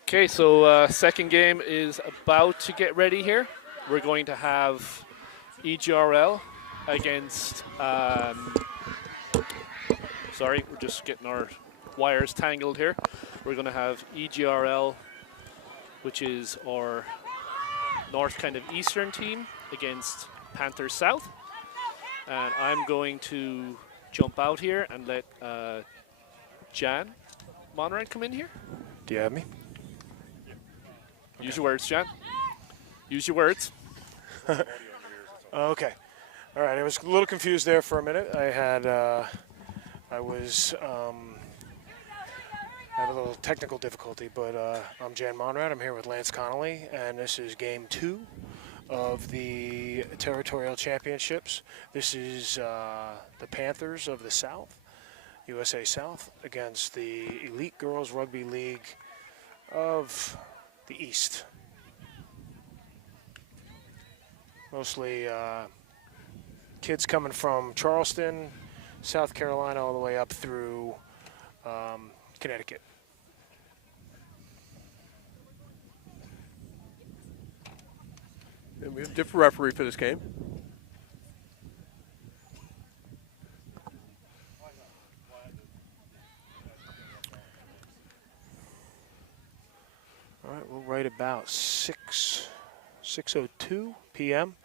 Okay, so second game is about to get ready here. We're going to have EGRL against, sorry, we're just getting our wires tangled here. We're going to have EGRL, which is our north kind of eastern team, against Panthers South. And I'm going to jump out here and let Jan Monrad come in here. Do you have me? Use your words, Jan. Use your words. Okay. All right. I was a little confused there for a minute. I had a little technical difficulty, but I'm Jan Monrad. I'm here with Lance Connolly, and this is game 2 of the Territorial Championships. This is the Panthers of the South, USA South, against the Elite Girls Rugby League of the East. Mostly kids coming from Charleston, South Carolina, all the way up through Connecticut. And we have a different referee for this game. All right, we're right about 6:02 p.m.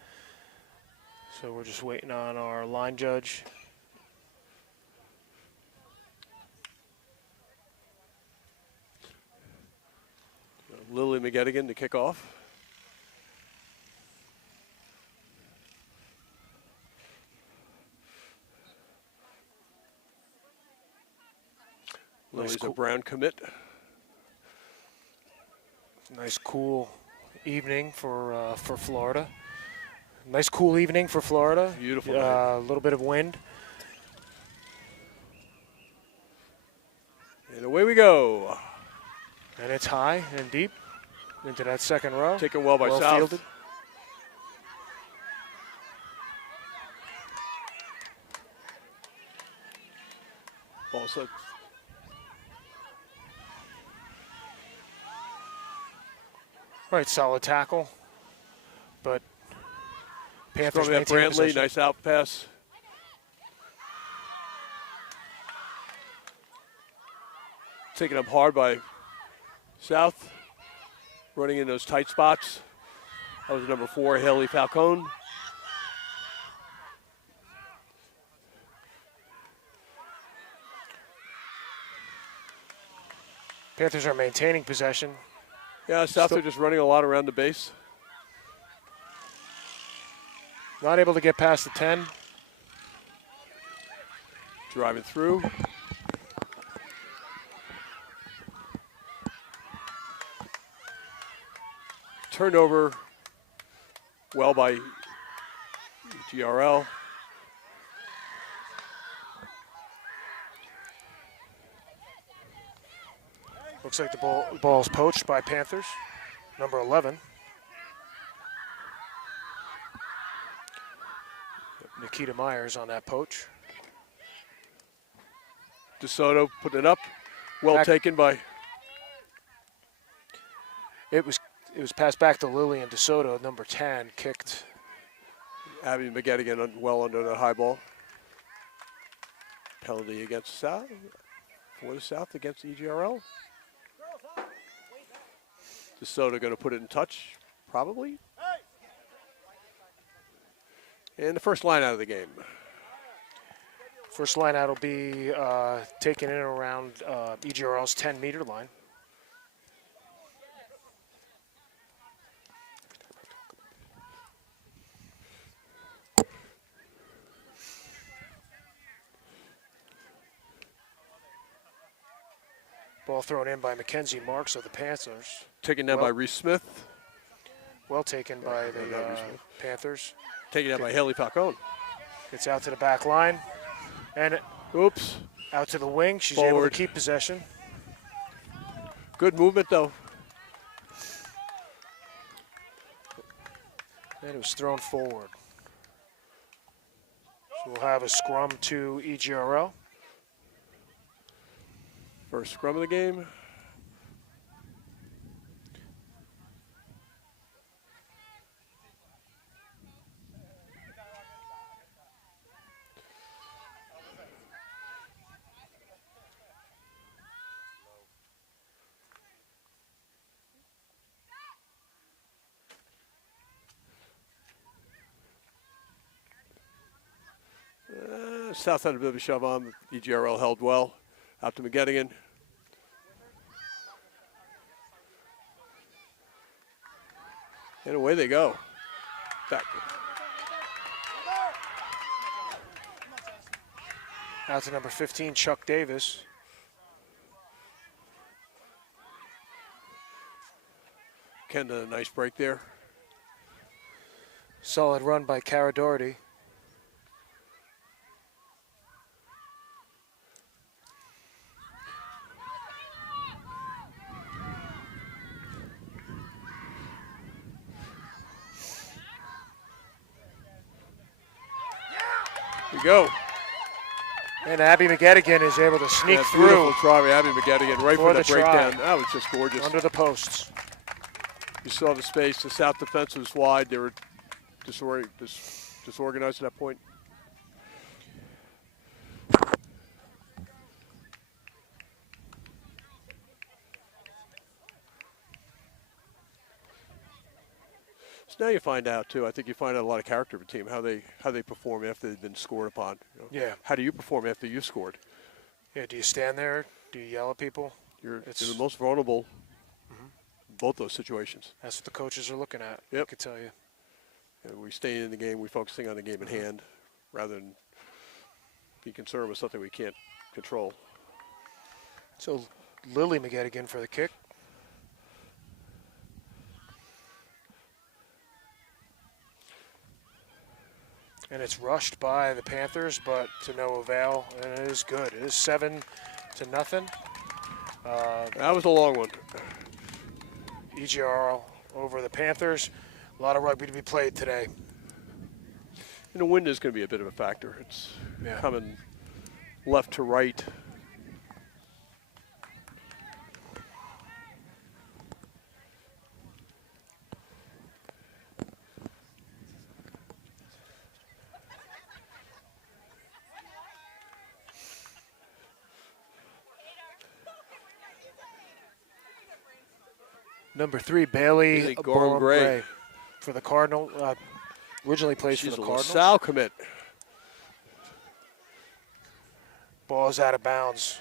So we're just waiting on our line judge. Lily McGettigan to kick off. Lily's a brown commit. Nice, cool evening for Florida. Nice cool evening for Florida. Beautiful. A little bit of wind. And away we go. And it's high and deep into that second row. Taken well by South. Fielded. Ball set. Right, solid tackle. But Panthers Throwing at maintain Brantley, possession. nice out pass. Taken up hard by South. Running in those tight spots. That was number 4, Haley Falcone. Panthers are maintaining possession. Yeah, South are just running a lot around the base. Not able to get past the 10. Driving through. Turned over well by EGRL. Looks like the ball's poached by Panthers. Number 11. Nikita Myers on that poach. DeSoto putting it up. Well Back. taken by. It was passed back to Lillian DeSoto, number 10, kicked. Abby McGettigan well under the high ball. Penalty against South. For the South against EGRL. DeSoto going to put it in touch, probably. And the first line out of the game. First line out will be taken in around EGRL's 10-meter line. Ball thrown in by Mackenzie Marks of the Panthers. Taken down by Reese Smith. Well taken by the Panthers. Taken down by Haley Falcone. Gets out to the back line. And oops. Out to the wing. She's able Forward. to keep possession. Good movement, though. And it was thrown forward. So we'll have a scrum to EGRL. First scrum of the game. South had a bit of a shove on. EGRL held well. Out to McGettigan. And away they go. Back. Out to number 15, Chuck Davis. Ken did a nice break there. Solid run by Cara Doherty. Here we go. And Abby McGettigan is able to sneak through. Beautiful try by Abby McGettigan right for the try. breakdown. That was just gorgeous. Under the posts. You saw the space. The South defense was wide. They were disorganized at that point. So now you find out too. I think you find out a lot of character of a team, how they perform after they've been scored upon. You know? Yeah. How do you perform after you've scored? Yeah. Do you stand there? Do you yell at people? You're the most vulnerable. Both those situations. That's what the coaches are looking at. Yep. I could tell you. We stay in the game. We're focusing on the game at hand rather than be concerned with something we can't control. So Lily McGettigan for the kick. And it's rushed by the Panthers, but to no avail, and it is good. It is 7-0. That was a long one. EGRL over the Panthers. A lot of rugby to be played today. And the wind is going to be a bit of a factor. It's coming left to right. Number 3, Bailey Gorham Gray for the Cardinal. Originally plays She's for the a Cardinals. LaSalle commit. Ball is out of bounds.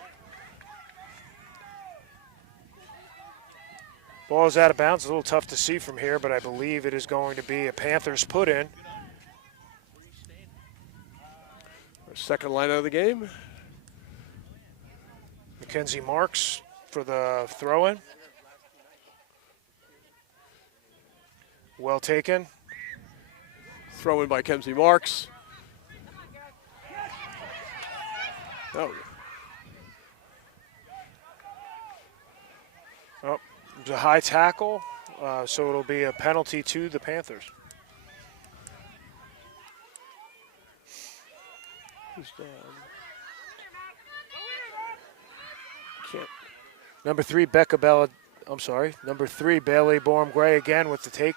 Ball is out of bounds. A little tough to see from here, but I believe it is going to be a Panthers put in. Our second line out of the game. Mackenzie Marks for the throw-in. Well taken. Throw in by Kenzie Marks. Oh, it was a high tackle, so it'll be a penalty to the Panthers. who's down? Can't. Number 3, Number 3, Bailey Borm Gray again with the take.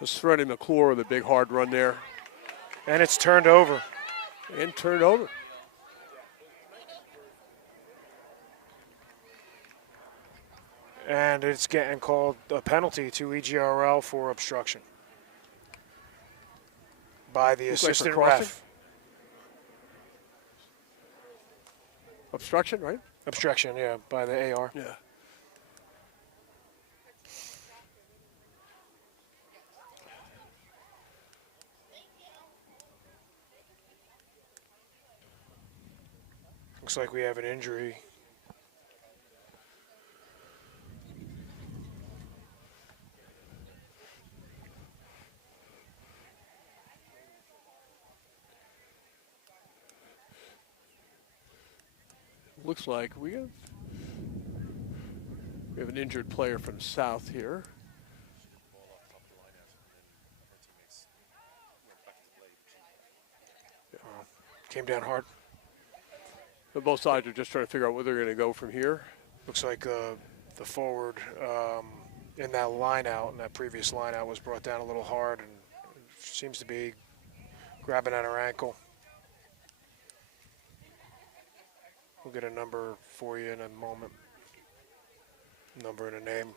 Was Freddie McClure with a big hard run there. And it's turned over. And turned over. And it's getting called a penalty to EGRL for obstruction by the assistant ref. Obstruction, right? Obstruction, yeah, by the AR. Yeah. Looks like we have an injury. Looks like we have an injured player from South here. Came down hard. But both sides are just trying to figure out where they're going to go from here. Looks like the forward in that line out, in that previous line out, was brought down a little hard and seems to be grabbing at her ankle. We'll get a number for you in a moment. Number and a name.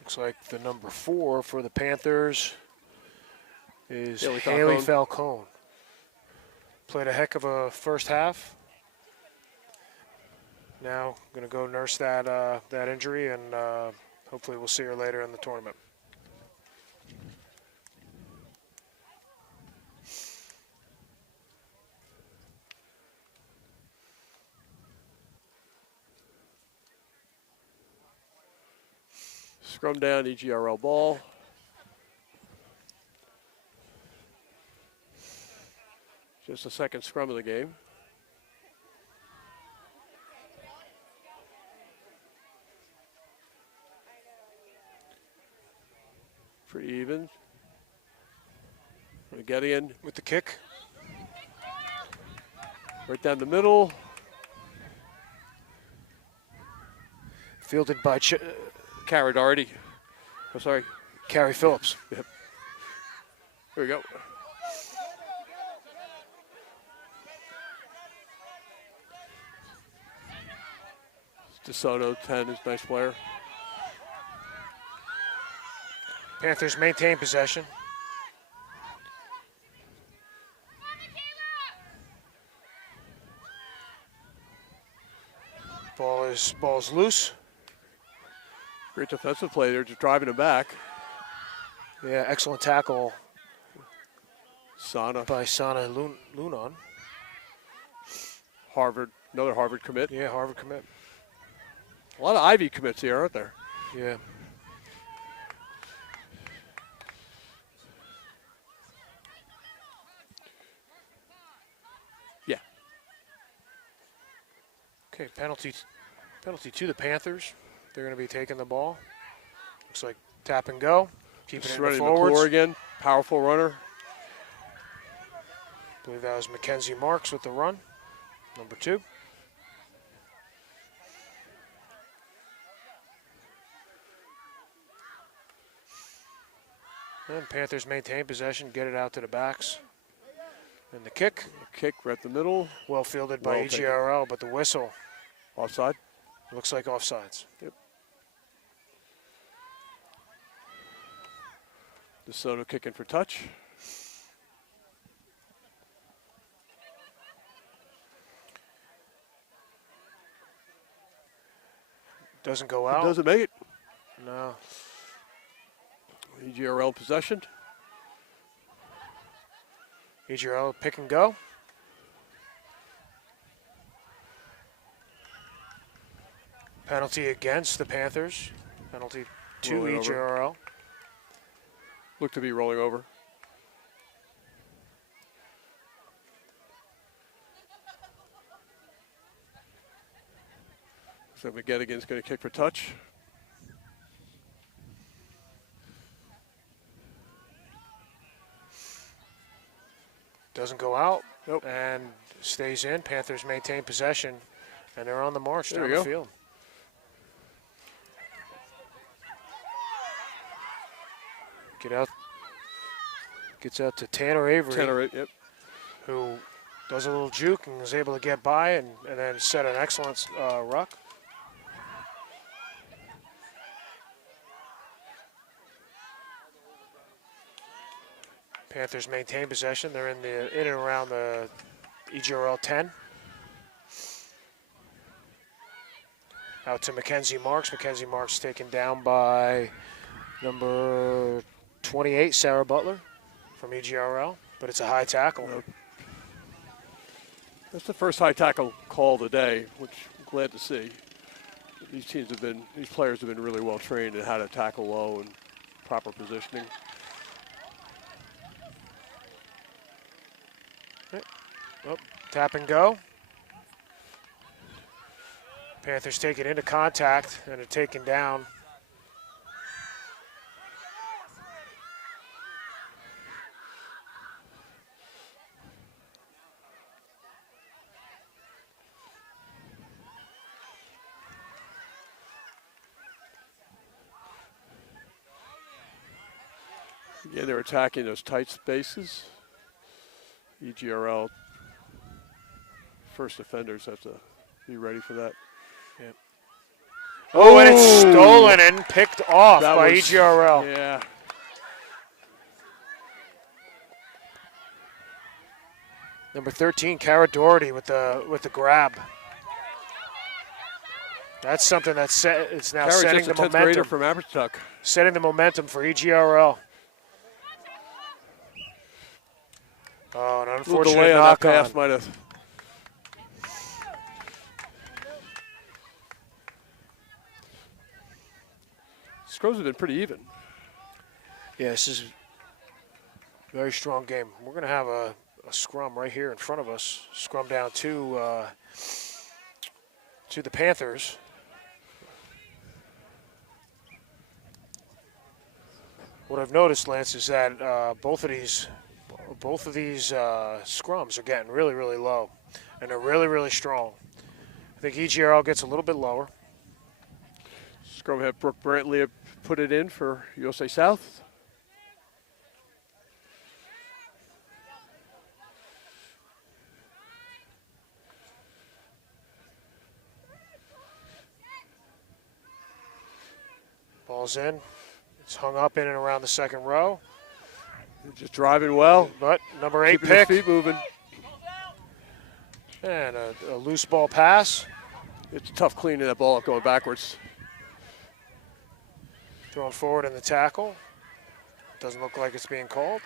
Looks like the number 4 for the Panthers is Haley Falcone. Played a heck of a first half. Now going to go nurse that injury, and hopefully we'll see her later in the tournament. Scrum down, EGRL ball. Just the second scrum of the game. Pretty even. Get in with the kick. Right down the middle. Fielded by Cara Doherty. Oh, sorry. Carrie Phillips. Yep. Here we go. DeSoto, 10, is a nice player. Panthers maintain possession. Ball's loose. Great defensive play there, just driving him back. Yeah, excellent tackle Sana, by Sana Lunan. Harvard, another Harvard commit. Yeah, Harvard commit. A lot of Ivy commits here, aren't there? Yeah. Yeah. Okay, penalty to the Panthers. They're going to be taking the ball. Looks like tap and go. Keeping Just it in running the the forwards. floor again. Powerful runner. I believe that was Mackenzie Marks with the run. Number 2. And Panthers maintain possession, get it out to the backs. And the kick. Kick right the middle. Well fielded by Well taken. EGRL, but the whistle Offside. looks like offsides. Yep. DeSoto kicking for touch. Doesn't go out. Doesn't make it. No. EGRL possession. EGRL pick and go. Penalty against the Panthers. Penalty to Rolling over. EGRL. Look to be rolling over. So McGettigan's going to kick for touch. Doesn't go out. Nope. And stays in. Panthers maintain possession. And they're on the march There down we the go. field. Gets out to Tanner Avery, Tanner, yep. who does a little juke and is able to get by and then set an excellent ruck. Panthers maintain possession. They're in and around the EGRL 10. Out to Mackenzie Marks. Mackenzie Marks taken down by number 28, Sarah Butler from EGRL, but it's a high tackle. Nope. That's the first high tackle call of the day, which I'm glad to see. These players have been really well trained in how to tackle low and proper positioning. Oh, tap and go. Panthers take it into contact and are taken down. Yeah, they're attacking those tight spaces. EGRL first offenders have to be ready for that. Yep. Oh, and it's stolen and picked off That by was- EGRL. Yeah. Number 13, Cara Doherty with the grab. That's something that's it's now Kara's setting just a the 10th grader momentum. from Abertuck. Setting the momentum for EGRL. Oh, an A little unfortunate delay on that knock on. pass might have. Scrums have been pretty even. Yeah, this is a very strong game. We're going to have a scrum right here in front of us. Scrum down to the Panthers. What I've noticed, Lance, is that both of these scrums are getting really, really low, and they're really, really strong. I think EGRL gets a little bit lower. Scrum have Brooke Brantley put it in for USA South. Ball's in. It's hung up in and around the second row. Just driving well. But number 8 Keeping his pick. feet moving. And a loose ball pass. It's tough cleaning that ball up going backwards. Throwing forward in the tackle. Doesn't look like it's being called.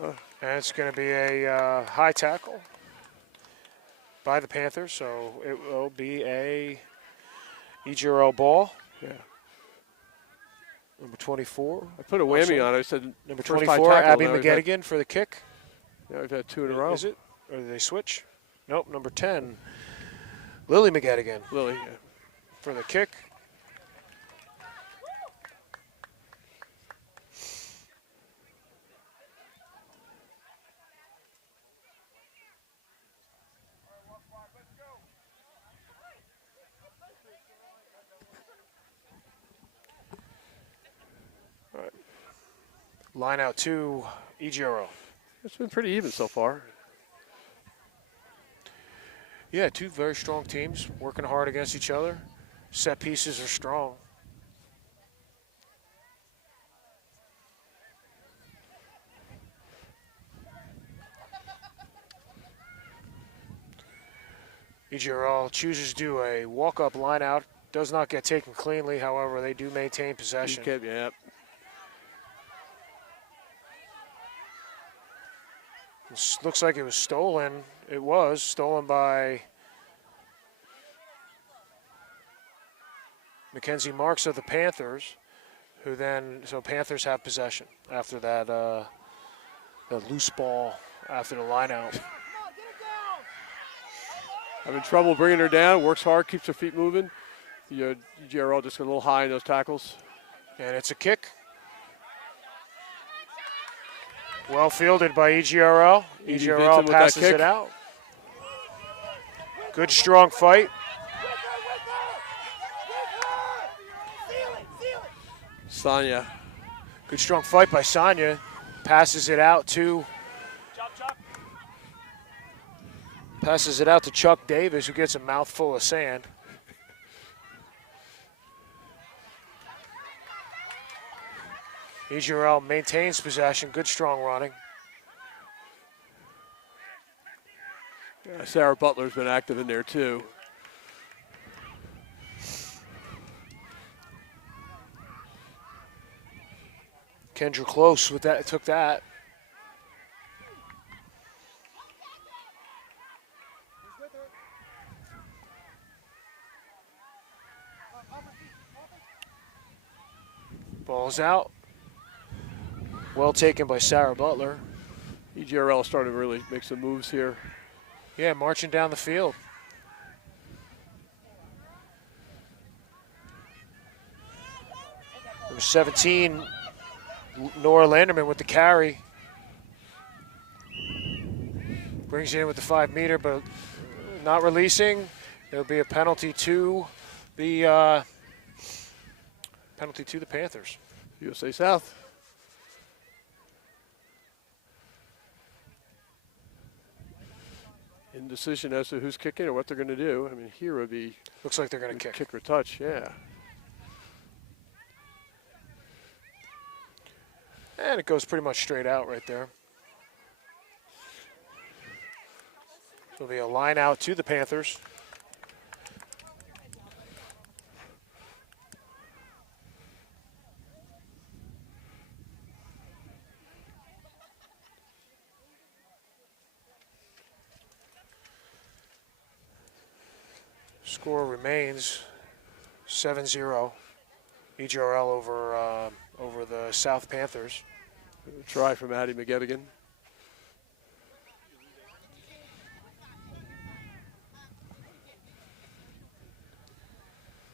And it's going to be a high tackle by the Panthers, so it will be a EGRL ball. Yeah. Number 24. I put a whammy on it. I said number first 24, high tackle, Abby now we've had- McGettigan for the kick. Now we've had 2 in a row. Is it? Or did they switch? Nope, number 10, Lily McGettigan Lily, yeah. for the kick. All right. Line out 2, EGRL. It's been pretty even so far. Yeah, 2 very strong teams working hard against each other. Set pieces are strong. EGRL chooses to do a walk-up line out. Does not get taken cleanly, however, they do maintain possession. Yeah. This looks like it was stolen. It was stolen by Mackenzie Marks of the Panthers, who then, so Panthers have possession after that, that loose ball after the line out. Having trouble bringing her down, works hard, keeps her feet moving. The EGRL just got a little high in those tackles. And it's a kick. Well fielded by EGRL. EGRL passes it out. Good strong fight. Sonia. Good strong fight by Sonia. Passes it out to Chuck Davis, who gets a mouthful of sand. EGRL maintains possession. Good strong running. Sarah Butler's been active in there too. Kendra Close with that, took that. Ball's out. Well taken by Sarah Butler. EGRL starting to really make some moves here. Yeah, marching down the field. Number 17, Nora Landerman with the carry. Brings it in with the 5 meter, but not releasing. It'll be a penalty to the Panthers. USA South. Indecision as to who's kicking or what they're going to do. I mean, here would be. Looks like they're going to kick. Kick or touch, yeah. And it goes pretty much straight out right there. There'll be a line out to the Panthers. Score remains 7-0. EGRL over the South Panthers. A try from Addie McGettigan.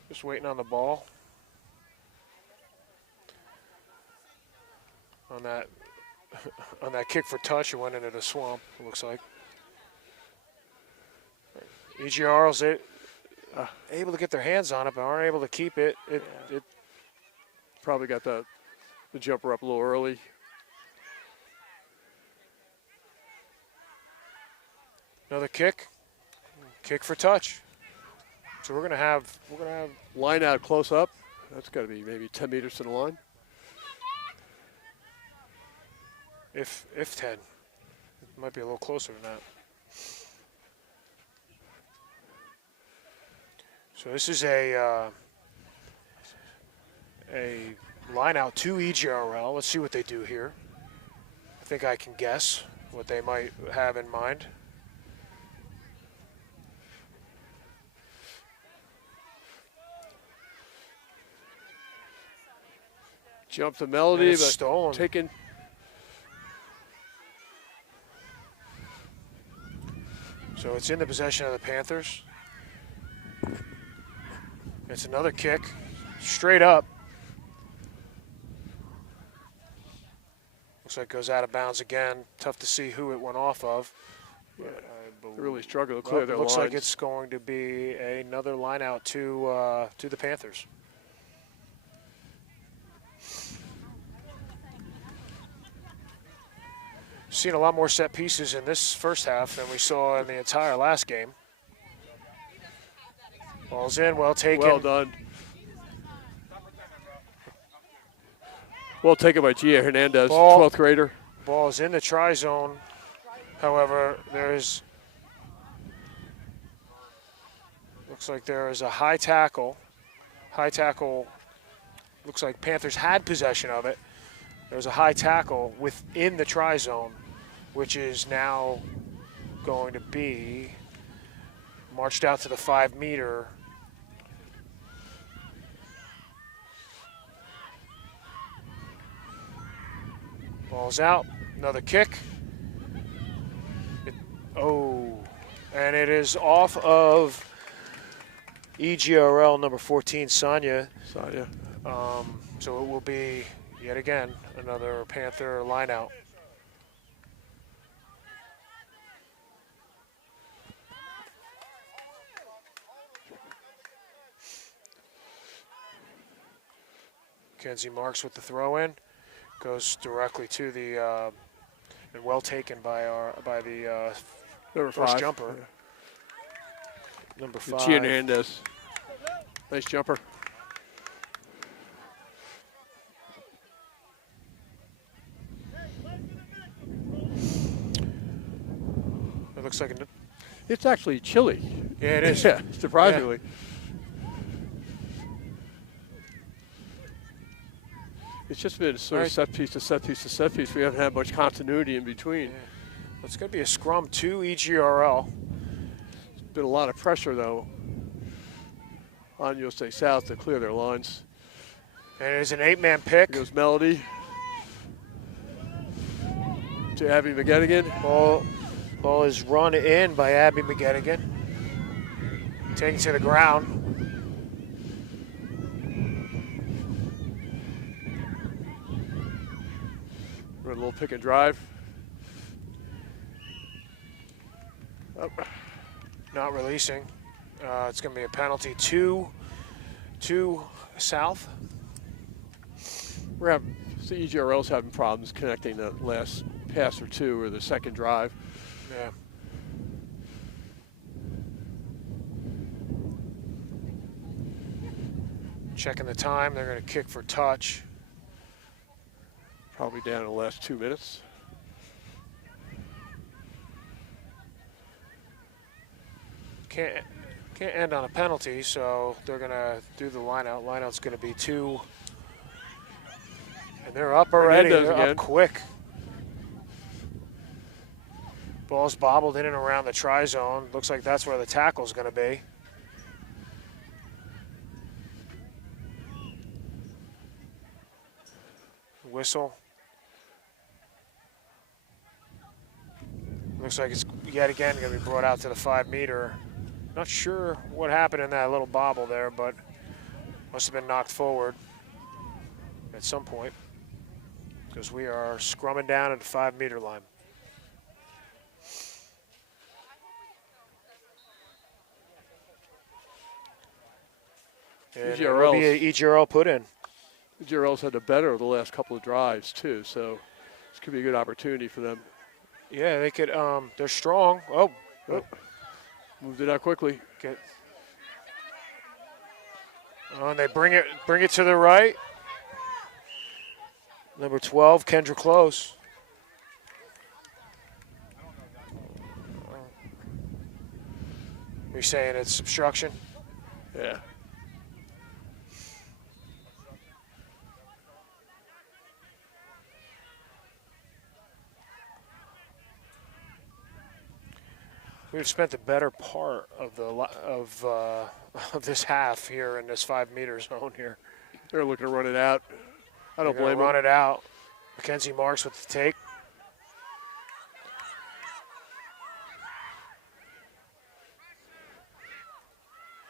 Just waiting on the ball. On that kick for touch, it went into the swamp, it looks like. EGRL's able to get their hands on it, but aren't able to keep it. It probably got the jumper up a little early. Another kick for touch. So we're gonna have line out close up. That's got to be maybe 10 meters to the line. If 10, it might be a little closer than that. So this is a line out to EGRL. Let's see what they do here. I think I can guess what they might have in mind. Jump the melody, but stolen. taken. So it's in the possession of the Panthers. It's another kick, straight up. Looks like it goes out of bounds again. Tough to see who it went off of. Yeah, they really struggle to clear their looks lines. like it's going to be another line out to the Panthers. Seen a lot more set pieces in this first half than we saw in the entire last game. Ball's in, well taken. Well done. Well taken by Gia Hernandez, 12th grader. Ball is in the try zone. However, looks like there is a high tackle. High tackle, looks like Panthers had possession of it. There's a high tackle within the try zone, which is now going to be marched out to the 5 meter. Ball's out, another kick. And it is off of EGRL number 14, Sonia. So it will be, yet again, another Panther line out. Kenzie Marks with the throw in. Goes directly to the, and well taken by the Number first 5. jumper. Number 5. Gia Hernandez. Nice jumper. It looks like it's actually chilly. Yeah, it is. Yeah, surprisingly. Yeah. It's just been sort of set piece to set piece to set piece. We haven't had much continuity in between. Yeah. It's going to be a scrum to EGRL. There's been a lot of pressure, though, on USA South to clear their lines. And it is an 8-man pick. Here goes Melody to Abby McGettigan. Ball is run in by Abby McGettigan. Taken to the ground. Run a little pick and drive. Oh. Not releasing. It's going to be a penalty to South. The EGRL's having problems connecting the last pass or two or the second drive. Yeah. Checking the time. They're going to kick for touch. Probably down in the last 2 minutes. Can't end on a penalty, so they're going to do the line out. Line out's going to be 2. And they're up already. They're up quick. Ball's bobbled in and around the try zone. Looks like that's where the tackle's going to be. Whistle. Looks like it's yet again going to be brought out to the 5 meter. Not sure what happened in that little bobble there, but must have been knocked forward at some point because we are scrumming down at the 5 meter line. And there will be an EGRL put in. EGRL's had the better of the last couple of drives too, so this could be a good opportunity for them. Yeah, they could. They're strong. Moved it out quickly. And they bring it to the right. Number 12, Kendra Close. You're saying it's obstruction? Yeah. We've spent the better part of the of this half here in this 5-meter zone here. They're looking to run it out. I don't blame them. Run it out. Mackenzie Marks with the take.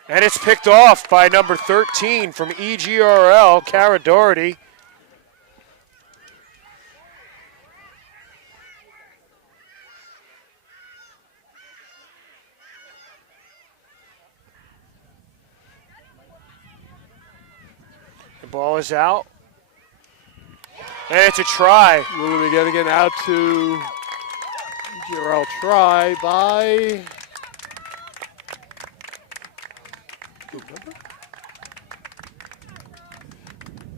And it's picked off by number 13 from EGRL, Cara Doherty. The ball is out. And it's a try. Lily McGettigan out to EGRL try by...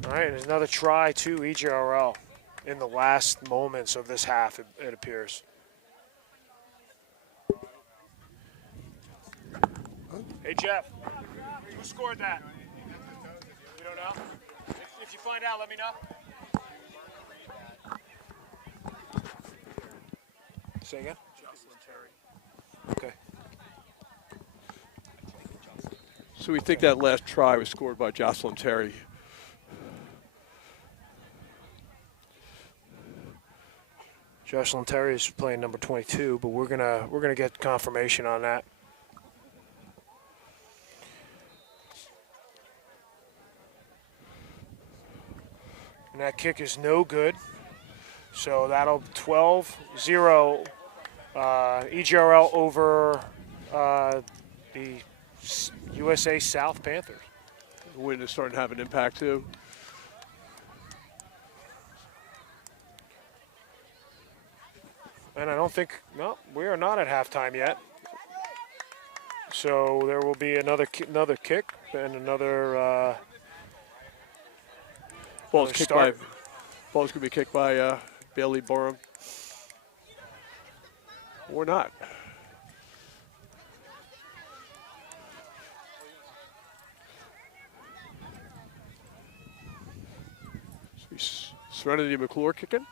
All right, there's another try to EGRL in the last moments of this half, it appears. Hey, Jeff, who scored that? You don't know? If you find out, let me know. Say again? Okay. So we think that last try was scored by Jocelyn Terry. Jocelyn Terry is playing number 22, but we're gonna get confirmation on that. And that kick is no good. So that'll 12-0 EGRL over the USA South Panthers. The wind is starting to have an impact too. And I don't think, no, we are not at halftime yet. So there will be another kick and another Ball's kicked by. Ball's gonna be kicked by Bailey Borum. Or not. Serenity McClure kicking.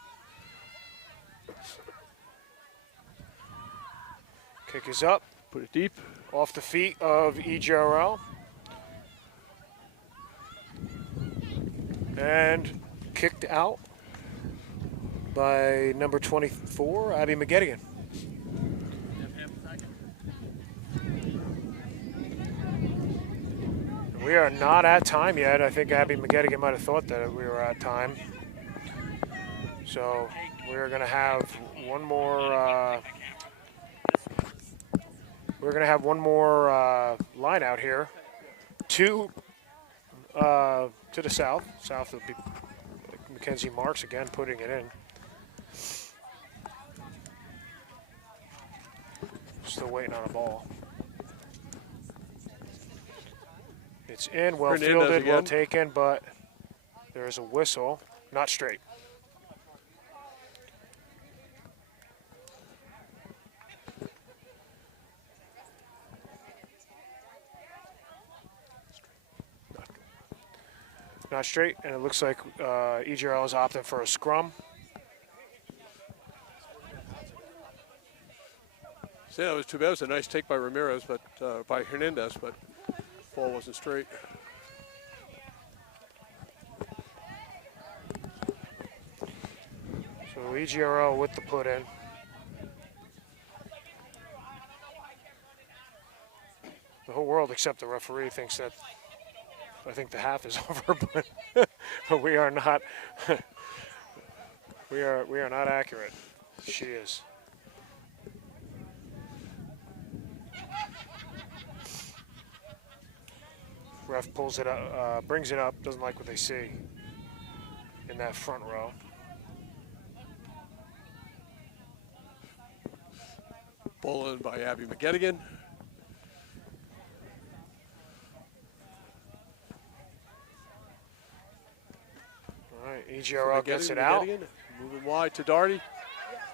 Kick is up. Put it deep. Off the feet of EGRL. And kicked out by number 24, Abby McGettigan. We are not at time yet. I think Abby McGettigan might have thought that we were at time. So we're going to have one more. We're going to have one more line out here. To the south. South will be Mackenzie Marks again putting it in. Still waiting on a ball. It's in, well fielded, well taken, but there is a whistle, not straight. Not straight, and it looks like EGRL is opting for a scrum. See, that was too bad. It was a nice take by Ramirez, but by Hernandez, but ball wasn't straight. So EGRL with the put in. The whole world except the referee thinks that I think the half is over, but we are not. we are not accurate. She is. Ref pulls it up, brings it up. Doesn't like what they see in that front row. Ball in by Abby McGettigan. All right, EGRL gets it out. Moving wide to Doherty.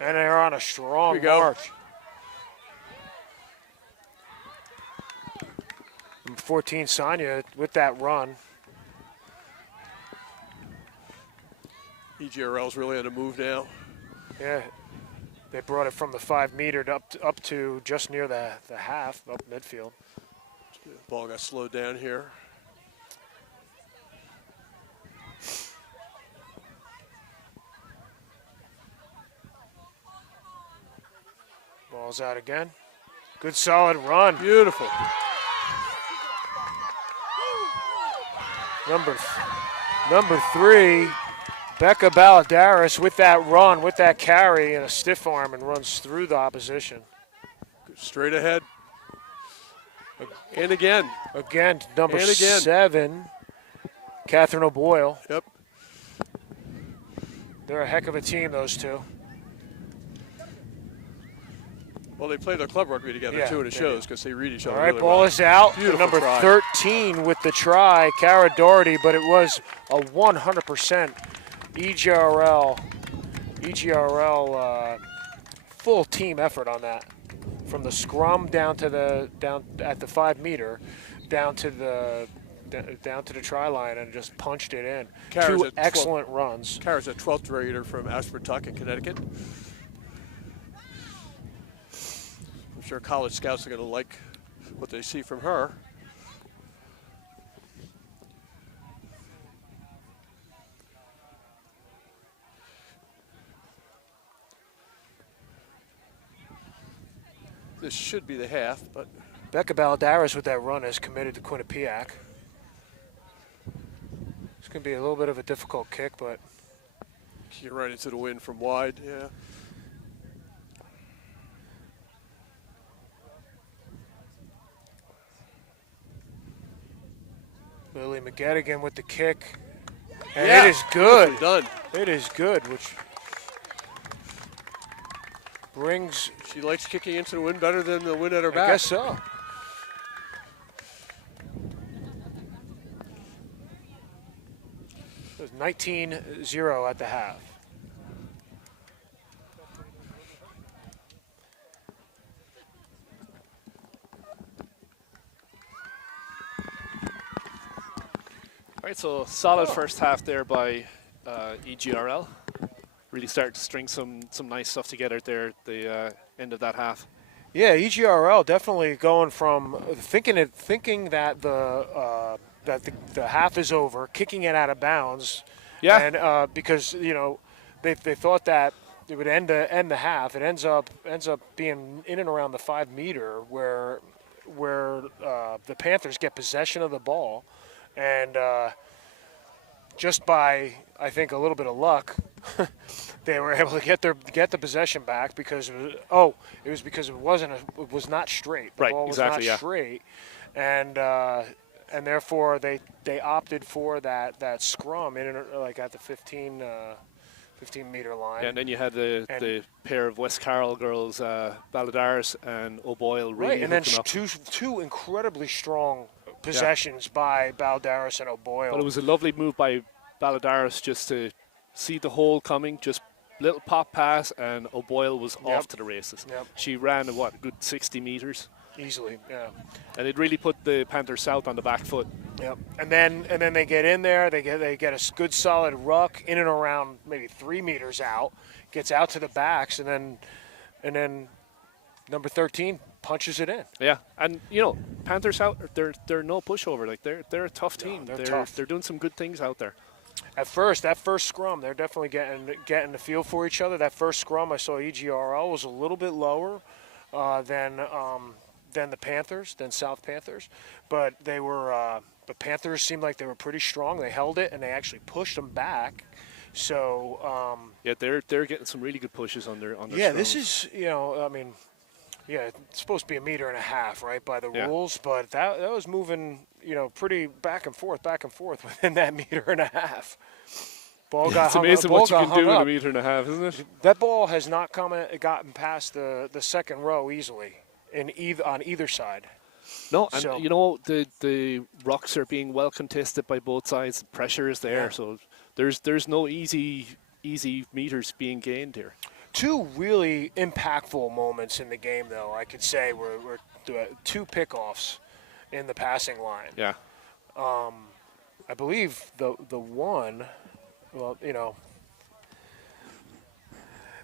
And they're on a strong march. Number 14, Sonia, with that run. EGRL's really on the move now. Yeah, they brought it from the 5 meter up to just near the half, up midfield. Ball got slowed down here. Ball's out again. Good solid run. Beautiful. Number 3, Becca Baladaris with that run, with that carry and a stiff arm, and runs through the opposition. Straight ahead. And again. Again, number 7, Catherine O'Boyle. Yep. They're a heck of a team, those two. Well, they play their club rugby together, too, and it shows because they read each other. All right, really ball well. is out. Beautiful Number try. 13 with the try, Cara Doherty, but it was a 100% EGRL full team effort on that. From the scrum down at the 5 meter, down to the try line, and just punched it in. Cara's 2 excellent runs. Cara's a 12th grader from Aspertuck in Connecticut. I'm sure college scouts are going to like what they see from her. This should be the half, but Becca Baladaris with that run is committed to Quinnipiac. It's going to be a little bit of a difficult kick, but you're right into the wind from wide, yeah. Lily McGettigan with the kick. And it is good. Done. It is good, which brings... She likes kicking into the wind better than the wind at her back. I guess so. It was 19-0 at the half. All right, so solid first half there by EGRL. Really started to string some nice stuff together there at the end of that half. Yeah, EGRL definitely going from thinking that the half is over, kicking it out of bounds. Yeah. And because they thought that it would end the half. It ends up being in and around the 5 meter where the Panthers get possession of the ball, and just by, I think, a little bit of luck, they were able to get the possession back because it was not straight. The ball was not straight, and therefore they opted for that scrum in like at the 15 meter line. Yeah, and then you had the pair of West Carroll girls, Baladaris and O'Boyle, really right, and then up. two incredibly strong possessions by Baladaris and O'Boyle. But it was a lovely move by Baladaris just to see the hole coming, just little pop pass, and O'Boyle was off to the races. Yep. She ran a good 60 meters. Easily, yeah. And it really put the Panthers South on the back foot. Yep. And then they get in there. They get a good solid ruck in and around maybe 3 meters out. Gets out to the backs, and then number 13 punches it in. Yeah, and Panthers South, they're no pushover. Like they're a tough team. They're tough. They're doing some good things out there. At first, that first scrum, they're definitely getting the feel for each other. That first scrum, I saw EGRL was a little bit lower than the Panthers, than South Panthers, but they were. The Panthers seemed like they were pretty strong. They held it, and they actually pushed them back. So yeah, they're getting some really good pushes on their. Yeah, scrums. this is it's supposed to be 1.5 meters, right, by the rules, but that was moving pretty back and forth within that 1.5 meters. Ball got it's amazing what you can do in 1.5 meters, isn't it? That ball has not gotten past the second row easily on either side. No, and the rocks are being well contested by both sides. Pressure is there, so there's no easy meters being gained here. 2 really impactful moments in the game, though, I could say, were 2 pickoffs in the passing line. Yeah. I believe the one, well, you know,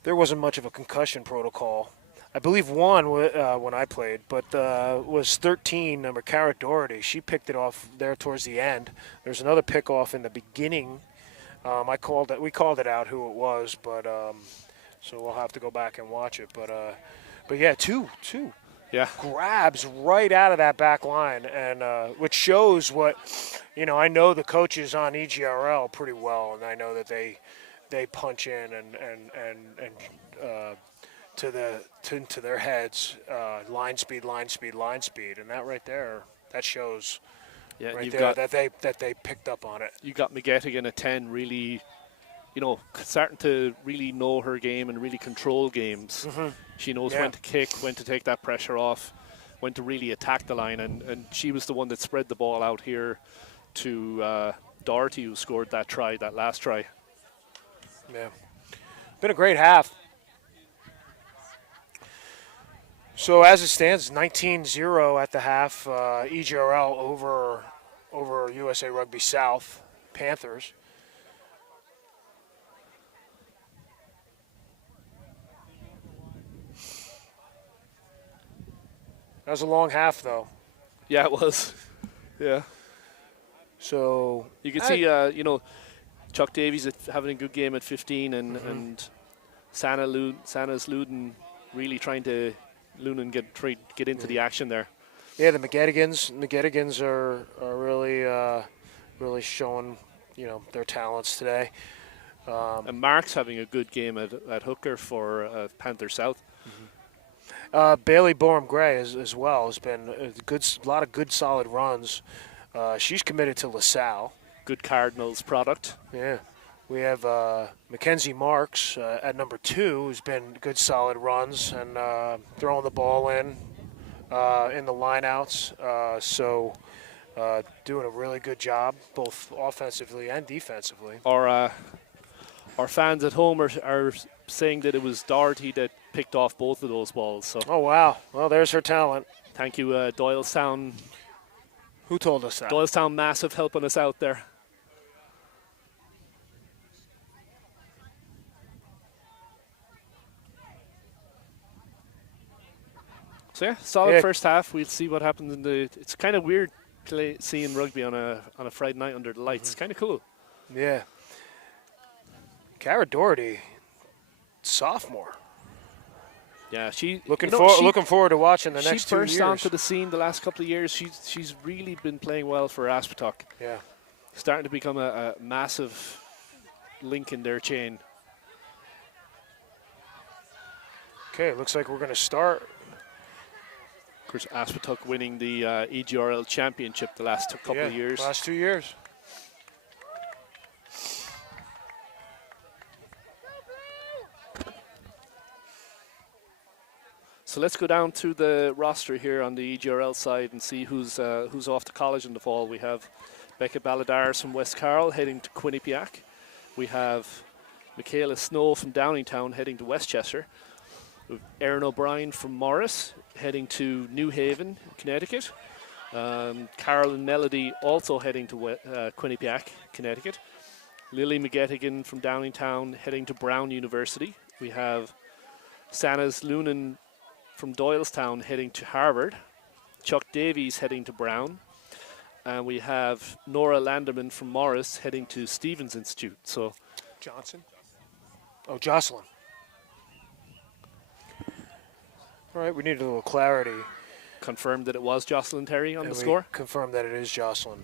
there wasn't much of a concussion protocol. I believe one when I played, but was 13, number Cara Doherty. She picked it off there towards the end. There's another pick off in the beginning. We called it out who it was, but so we'll have to go back and watch it. But yeah, two grabs right out of that back line, and which shows what, you know, I know the coaches on EGRL pretty well, and I know that they punch in and to their heads, line speed, and that right there, that shows right there that they picked up on it. You got McGettigan at 10 really, you know, starting to really know her game and really control games. Mm-hmm. She knows when to kick, when to take that pressure off, when to really attack the line, and she was the one that spread the ball out here to Doherty, who scored that last try. Yeah, been a great half. So as it stands, 19-0 at the half. EGRL over USA Rugby South Panthers. That was a long half, though. Yeah, it was. Yeah. So you can see, you know, Chuck Davies having a good game at 15, and Sanna's Luden really trying to get into the action there. Yeah, the McGettigans are really showing, you know, their talents today. And Mark's having a good game at hooker for Panther South. Bailey Boreham Gray as well has been a lot of good solid runs. She's committed to LaSalle. Good Cardinals product. Yeah. We have Mackenzie Marks at number 2, who's been good solid runs and throwing the ball in the lineouts. So doing a really good job, both offensively and defensively. Our fans at home are saying that it was Doherty that picked off both of those balls. So. Oh, wow. Well, there's her talent. Thank you, Doylestown. Who told us that? Doylestown Massive helping us out there. So yeah, solid first half. We'll see what happens in the. It's kind of weird seeing rugby on a Friday night under the lights. Kind of cool. Yeah. Cara Doherty, sophomore. Yeah, she looking forward to watching the next 2 years. She burst onto the scene the last couple of years. She's really been playing well for Aspetuck. Yeah, starting to become a massive link in their chain. Okay, looks like we're going to start. Of course, Aspetuck winning the EGRL Championship the last couple of years. Last 2 years. So let's go down to the roster here on the EGRL side and see who's off to college in the fall. We have Becca Balladares from West Carroll heading to Quinnipiac. We have Michaela Snow from Downingtown heading to Westchester. We have Erin O'Brien from Morris heading to New Haven, Connecticut. Carol and Melody also heading to Quinnipiac, Connecticut. Lily McGettigan from Downingtown heading to Brown University. We have Sanna's Lunan from Doylestown heading to Harvard. Chuck Davies heading to Brown. And we have Nora Landerman from Morris heading to Stevens Institute. So Johnson? Oh, Jocelyn. All right, we need a little clarity. Confirmed that it was Jocelyn Terry on the score. Confirmed that it is Jocelyn.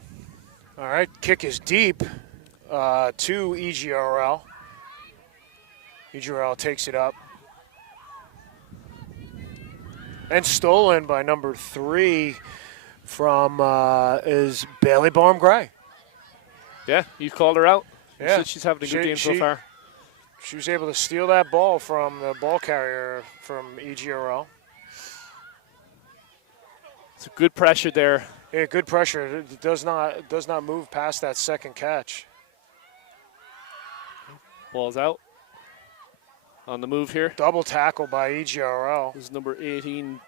All right, kick is deep to EGRL. EGRL takes it up. And stolen by number 3 from is Bailey Boreham Gray. Yeah, you called her out. Yeah. You said she's having a good game so far. She was able to steal that ball from the ball carrier from EGRL. It's a good pressure there. Yeah, good pressure. It does not move past that second catch. Ball's out. On the move here. Double tackle by EGRL. This is number 18.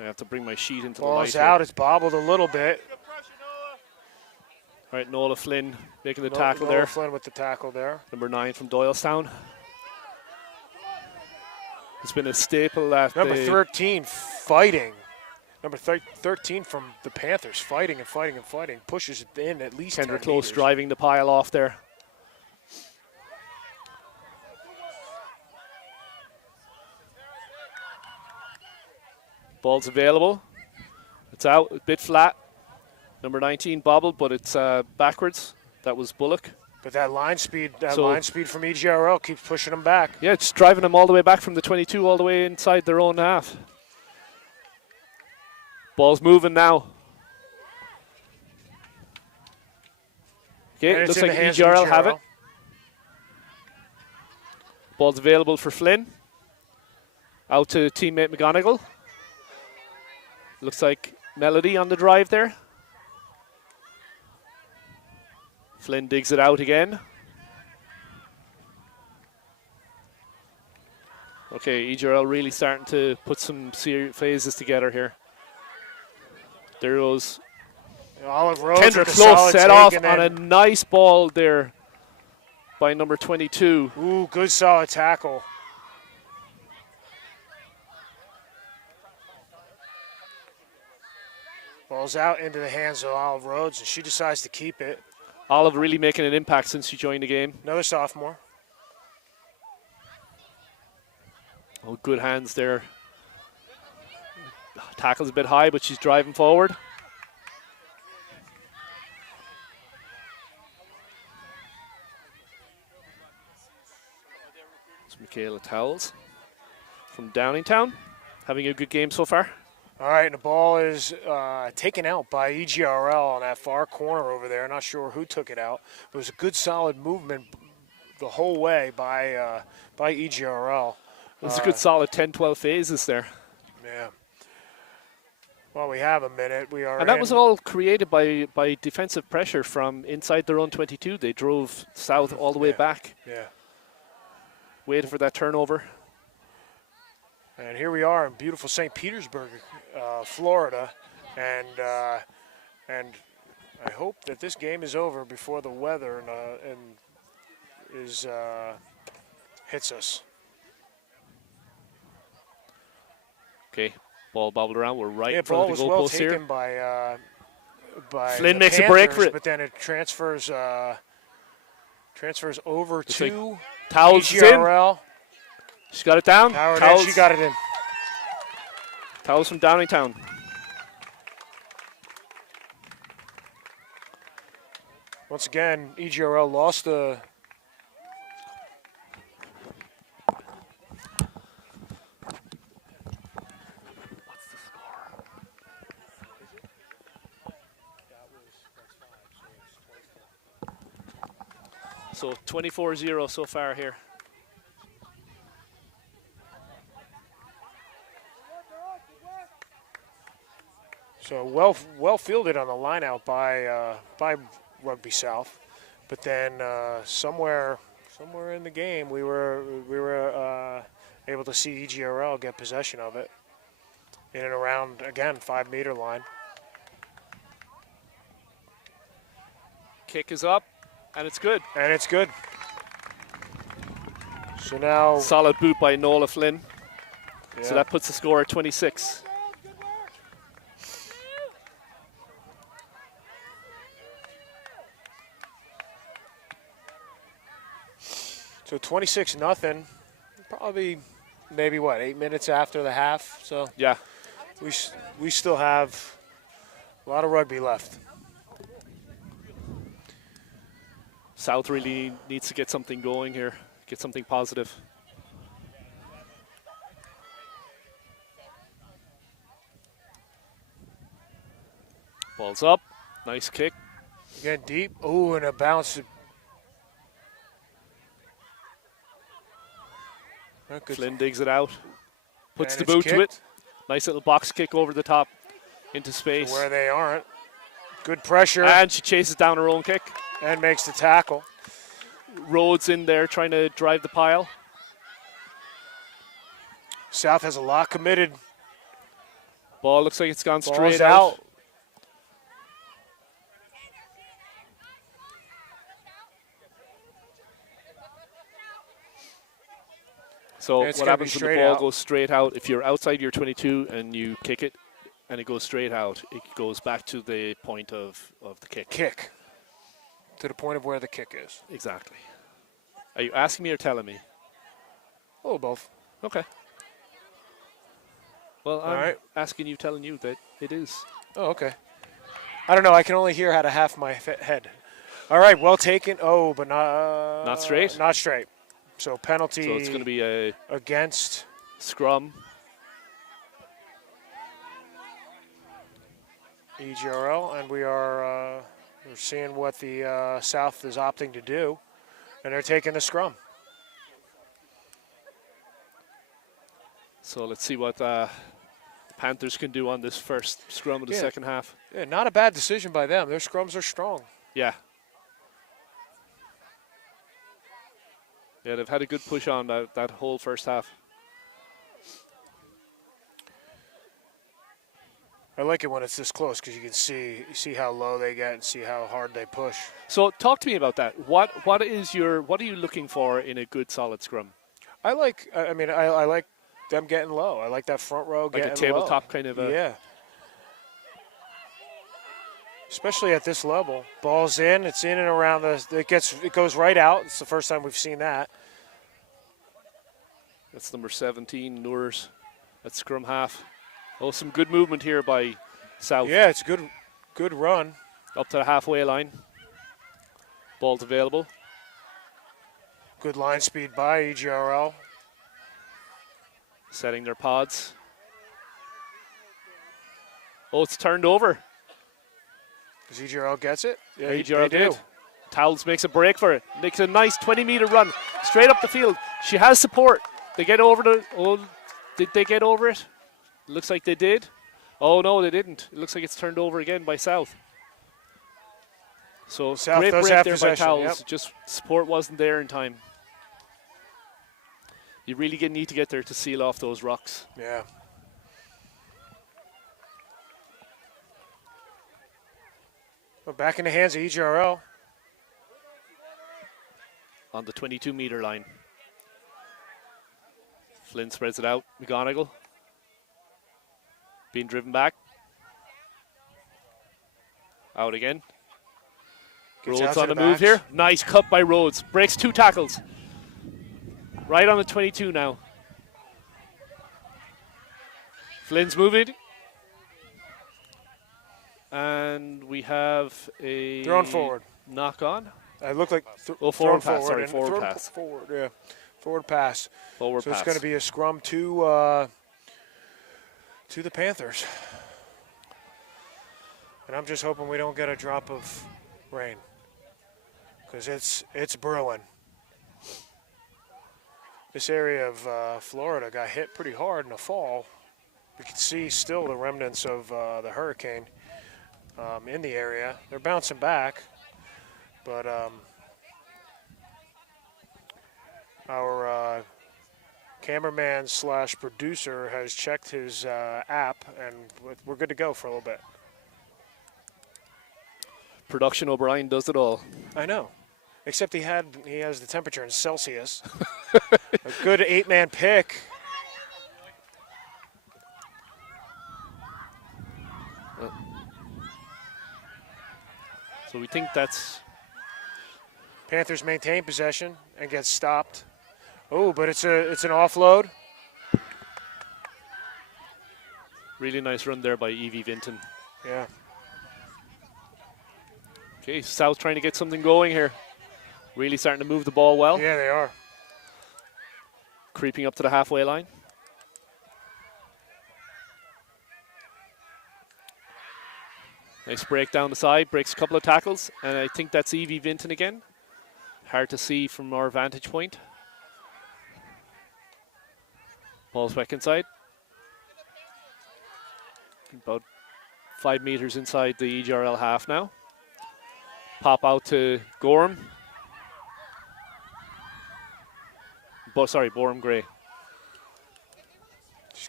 I have to bring my sheet into the light. Ball's out. It's bobbled a little bit. All right, Nola Flynn making the tackle there. Nola Flynn with the tackle there. Number 9 from Doylestown. It's been a staple at Number 13 fighting. Number 13 from the Panthers fighting and fighting and fighting. Pushes it in at least 10 Close meters. driving the pile off there. Ball's available. It's out, a bit flat. Number 19 bobbled, but it's backwards. That was Bullock. But that line speed from EGRL keeps pushing them back. Yeah, it's driving them all the way back from the 22 all the way inside their own half. Ball's moving now. Okay, looks like EGRL have it. Ball's available for Flynn. Out to teammate McGonigal. Looks like Melody on the drive there. Flynn digs it out again. Okay, EGRL really starting to put some serious phases together here. There goes Olive Rose Kendra Close set off on a nice ball there by number 22. Ooh, good solid tackle. Ball's out into the hands of Olive Rhodes, and she decides to keep it. Olive really making an impact since she joined the game. Another sophomore. Oh, good hands there. Tackle's a bit high, but she's driving forward. It's Michaela Towles from Downingtown, having a good game so far. All right, and the ball is taken out by EGRL on that far corner over there. Not sure who took it out, but it was a good, solid movement the whole way by EGRL. It was a good, solid 10-12 phases there. Yeah. Well, we have a minute. We are. And that was all created by defensive pressure from inside their own 22. They drove south all the way back. Yeah. Waited for that turnover. And here we are in beautiful St. Petersburg, Florida, and I hope that this game is over before the weather hits us. Okay, ball bobbled around. We're right in ball front of was the well goalpost here. taken by Flynn the makes Panthers, a break for it, but then it transfers over to Towles EGRL. She's got it down. Towles, she got it in. Towles from Downingtown. Once again, EGRL lost the. So 24-0 so far here. So well fielded on the line out by Rugby South, but then somewhere in the game we were able to see EGRL get possession of it in and around, again, 5-meter line. Kick is up, and it's good. And it's good. So now solid boot by Nola Flynn. Yeah. So that puts the score at 26. So 26-0, probably maybe 8 minutes after the half. So yeah, we still have a lot of rugby left. South really needs to get something going here, get something positive. Ball's up, nice kick. Again, deep. Oh, and a bounce. Flynn digs it out, puts and the boot kicked to it. Nice little box kick over the top into space. To where they aren't. Good pressure. And she chases down her own kick. And makes the tackle. Rhodes in there trying to drive the pile. South has a lot committed Ball looks like it's gone Ball's straight out. So It's what gonna be happens when the straight ball out. goes straight out? If you're outside your 22 and you kick it, and it goes straight out, it goes back to the point of the kick. Kick. To the point of where the kick is. Exactly. Are you asking me or telling me? A little both. Okay. Well, I'm right. asking you, telling you that it is. Oh, okay. I don't know. I can only hear out of half my head. All right, well taken. Oh, but Not straight? Not straight. So penalty. So it's going to be a against scrum. EGRL, and we're seeing what the South is opting to do, and they're taking the scrum. So let's see what the Panthers can do on this first scrum of the second half. Yeah, not a bad decision by them. Their scrums are strong. Yeah. Yeah, they've had a good push on that whole first half. I like it when it's this close because you can see how low they get and see how hard they push. So talk to me about that. What are you looking for in a good solid scrum? I like them getting low. I like that front row Like getting a tabletop low. kind of a. Yeah. Especially at this level. Ball's in, it's in and around it goes right out. It's the first time we've seen that. That's number 17, Noors at scrum half. Oh, some good movement here by South. Yeah, it's good run. Up to the halfway line. Ball's available. Good line speed by EGRL. Setting their pods. Oh, it's turned over. Does EGRL gets it? Yeah, EGRL they do. did. Towels makes a break for it. Makes a nice 20-meter run straight up the field. She has support. They get over did they get over it? Looks like they did. Oh, no, they didn't. It looks like it's turned over again by South. So South great does break have there by possession, Towels. yep. Just support wasn't there in time. You really need to get there to seal off those rocks. Yeah. Well, back in the hands of EGRL. On the 22-meter line. Flynn spreads it out. McGonigal being driven back. Out again. Gets Rhodes out on to the the move backs. here. Nice cut by Rhodes. Breaks 2 tackles. Right on the 22 now. Flynn's moving. And we have a Thrown forward. knock on. It looked like forward thrown pass. Sorry, and forward thrown pass. Forward, yeah. Forward pass. Forward So pass. it's going to be a scrum to the Panthers. And I'm just hoping we don't get a drop of rain because it's brewing. This area of Florida got hit pretty hard in the fall. You can see still the remnants of the hurricane in the area. They're bouncing back, but our cameraman / producer has checked his app, and we're good to go for a little bit. Production O'Brien does it all. I know, except he has the temperature in Celsius. A good 8-man pick. So we think that's Panthers maintain possession and get stopped. Oh, but it's an offload. really nice run there by Evie Vinton. Yeah. Okay, South trying to get something going here. Really starting to move the ball well. Yeah, they are. Creeping up to the halfway line. Nice break down the side, breaks a couple of tackles, and I think that's Evie Vinton again. Hard to see from our vantage point. Ball's back inside. About 5 meters inside the EGRL half now. Pop out to Gorham. Boreham Gray.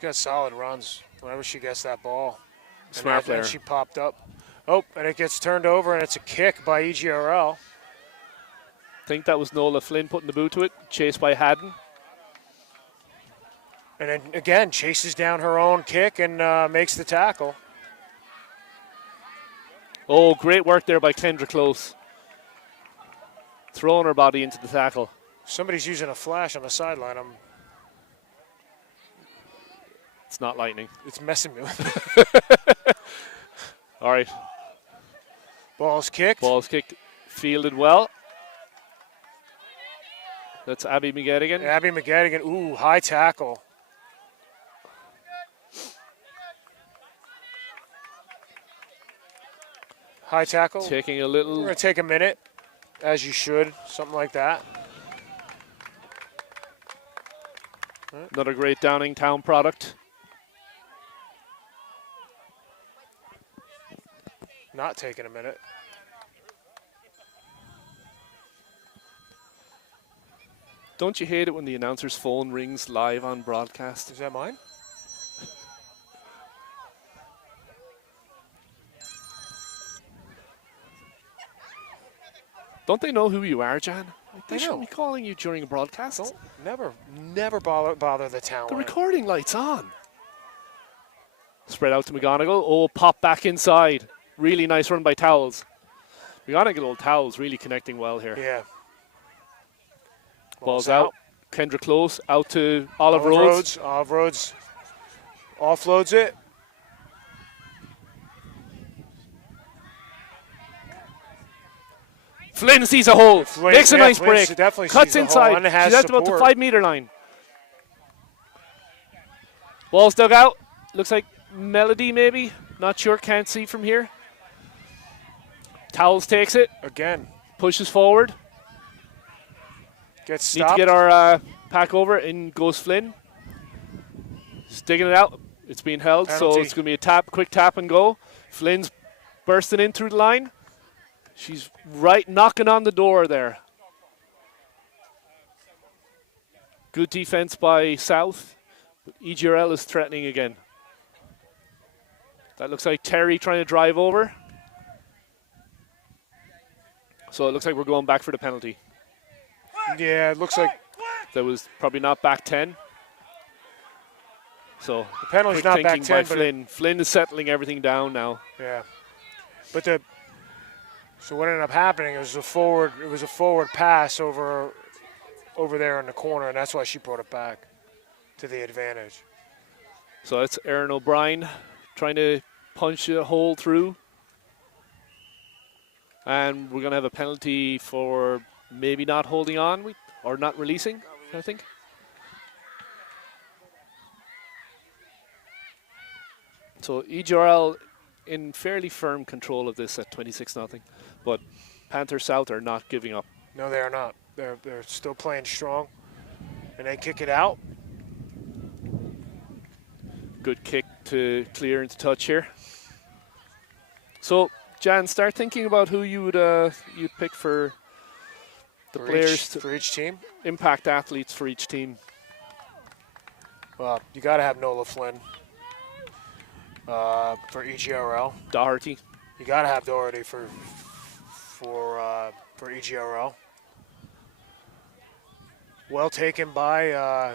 got solid runs whenever she gets that ball. Smart player. And she popped up. Oh, and it gets turned over, and it's a kick by EGRL. I think that was Nola Flynn putting the boot to it, chased by Haddon. And then, again, chases down her own kick and makes the tackle. Oh, great work there by Kendra Close. Throwing her body into the tackle. Somebody's using a flash on the sideline. It's not lightning. It's messing me with. All right. Ball's kicked. Ball's kicked. Fielded well. That's Abby McGettigan. Abby McGettigan. Ooh, high tackle. High tackle. Taking a We're little. going to take a minute, as you should, something like that. Another great Downingtown product. Not taking a minute. Don't you hate it when the announcer's phone rings live on broadcast? Is that mine? Don't they know who you are, Jan? Like, they I know. shouldn't be calling you during a broadcast. Don't never bother the talent. The recording light's on. Spread out to McGonigal. Oh, pop back inside. Really nice run by Towels. McGonigal Towels really connecting well here. Yeah. Ball's out. Kendra Close out to Olive Rhodes. Olive Rhodes offloads it. Flynn sees a hole. Flynn, Makes a yeah, nice Flynn break. definitely Cuts sees a hole inside. and has She's at about the support. 5-meter line. Ball's dug out. Looks like Melody maybe. Not sure. Can't see from here. Towels takes it. Again. Pushes forward. Gets Need stopped. to get our pack over. In goes Flynn. Sticking it out. It's being held, Penalty. so it's going to be a tap, quick tap and go. Flynn's bursting in through the line. She's right knocking on the door there. Good defense by South. But EGRL is threatening again. That looks like Terry trying to drive over. So it looks like we're going back for the penalty. Yeah, it looks like That was probably not back 10. So the penalty's quick not thinking back by 10, but Flynn. Flynn is settling everything down now. yeah. But so what ended up happening, it was a forward pass over there in the corner, and that's why she brought it back to the advantage. So that's Aaron O'Brien trying to punch a hole through. And we're going to have a penalty for maybe not holding on or not releasing, I think. So EGRL in fairly firm control of this at 26-0. But Panther South are not giving up. No, they are not. They're still playing strong, and they kick it out. Good kick to clear into touch here. So, Jan, start thinking about who you'd pick for the players for each team. Impact athletes for each team. Well, you got to have Nola Flynn for EGRL. Doherty. You got to have Doherty for EGRL. Well taken by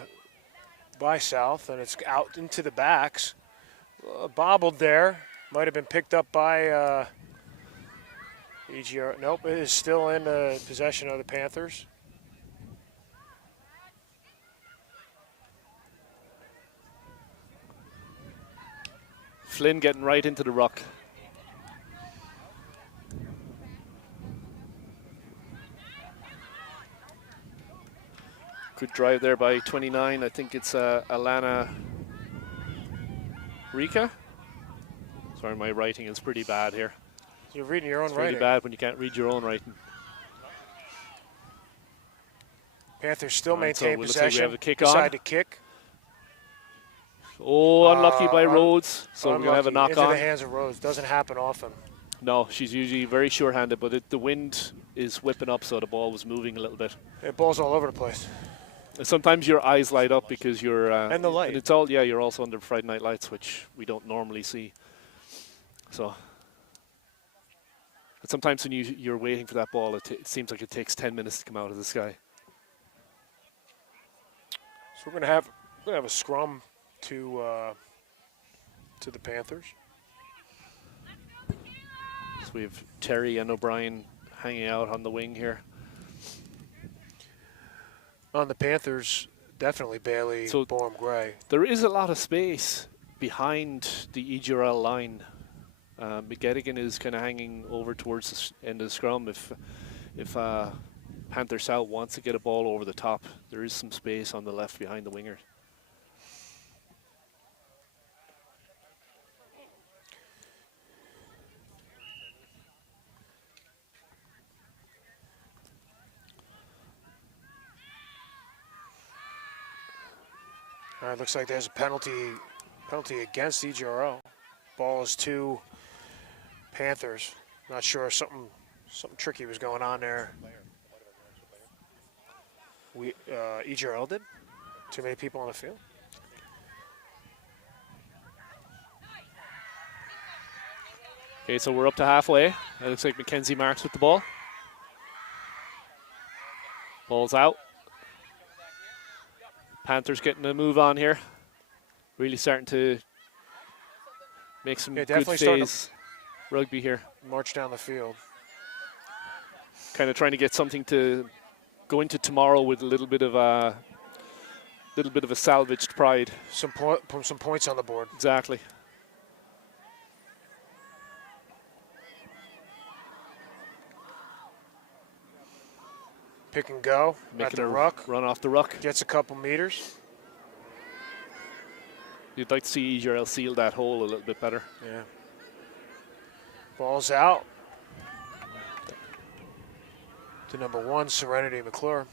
South, and it's out into the backs. Bobbled there. Might have been picked up by EGRL. Nope, it is still in possession of the Panthers. Flynn getting right into the ruck. Good drive there by 29. I think it's Alana Rika. Sorry, my writing is pretty bad here. You're reading your own It's really writing. bad when you can't read your own writing. Panthers still All right, so maintain it looks like we possession. have a kick Decide on. to kick. Oh, unlucky by Rhodes. So we're going to have a knock Into on. the hands of Rhodes. Doesn't happen often. No, she's usually very sure-handed, but the wind is whipping up, so the ball was moving a little bit. It ball's all over the place. Sometimes your eyes light up because you're And the light. And it's all you're also under Friday night lights, which we don't normally see. So, but sometimes when you're waiting for that ball, it seems like it takes 10 minutes to come out of the sky. So we're gonna have a scrum to the Panthers. So we have Terry and O'Brien hanging out on the wing here. On the Panthers, definitely Bailey, So Boehm, Gray. there is a lot of space behind the EGRL line. McGettigan is kind of hanging over towards the end of the scrum. If Panther South wants to get a ball over the top, there is some space on the left behind the winger. All right, looks like there's a penalty against EGRL. Ball is to Panthers. Not sure, something tricky was going on there. EGRL did? Too many people on the field? Okay, so we're up to halfway. It looks like Mackenzie Marks with the ball. Ball's out. Panthers getting a move on here. Really starting to make some good phase rugby here. March down the field. Kind of trying to get something to go into tomorrow with a little bit of a salvaged pride. Some points on the board. Exactly. Pick and go at the ruck. Run off the ruck. Gets a couple meters. You'd like to see EGRL seal that hole a little bit better. Yeah. Ball's out to number 1, Serenity McClure.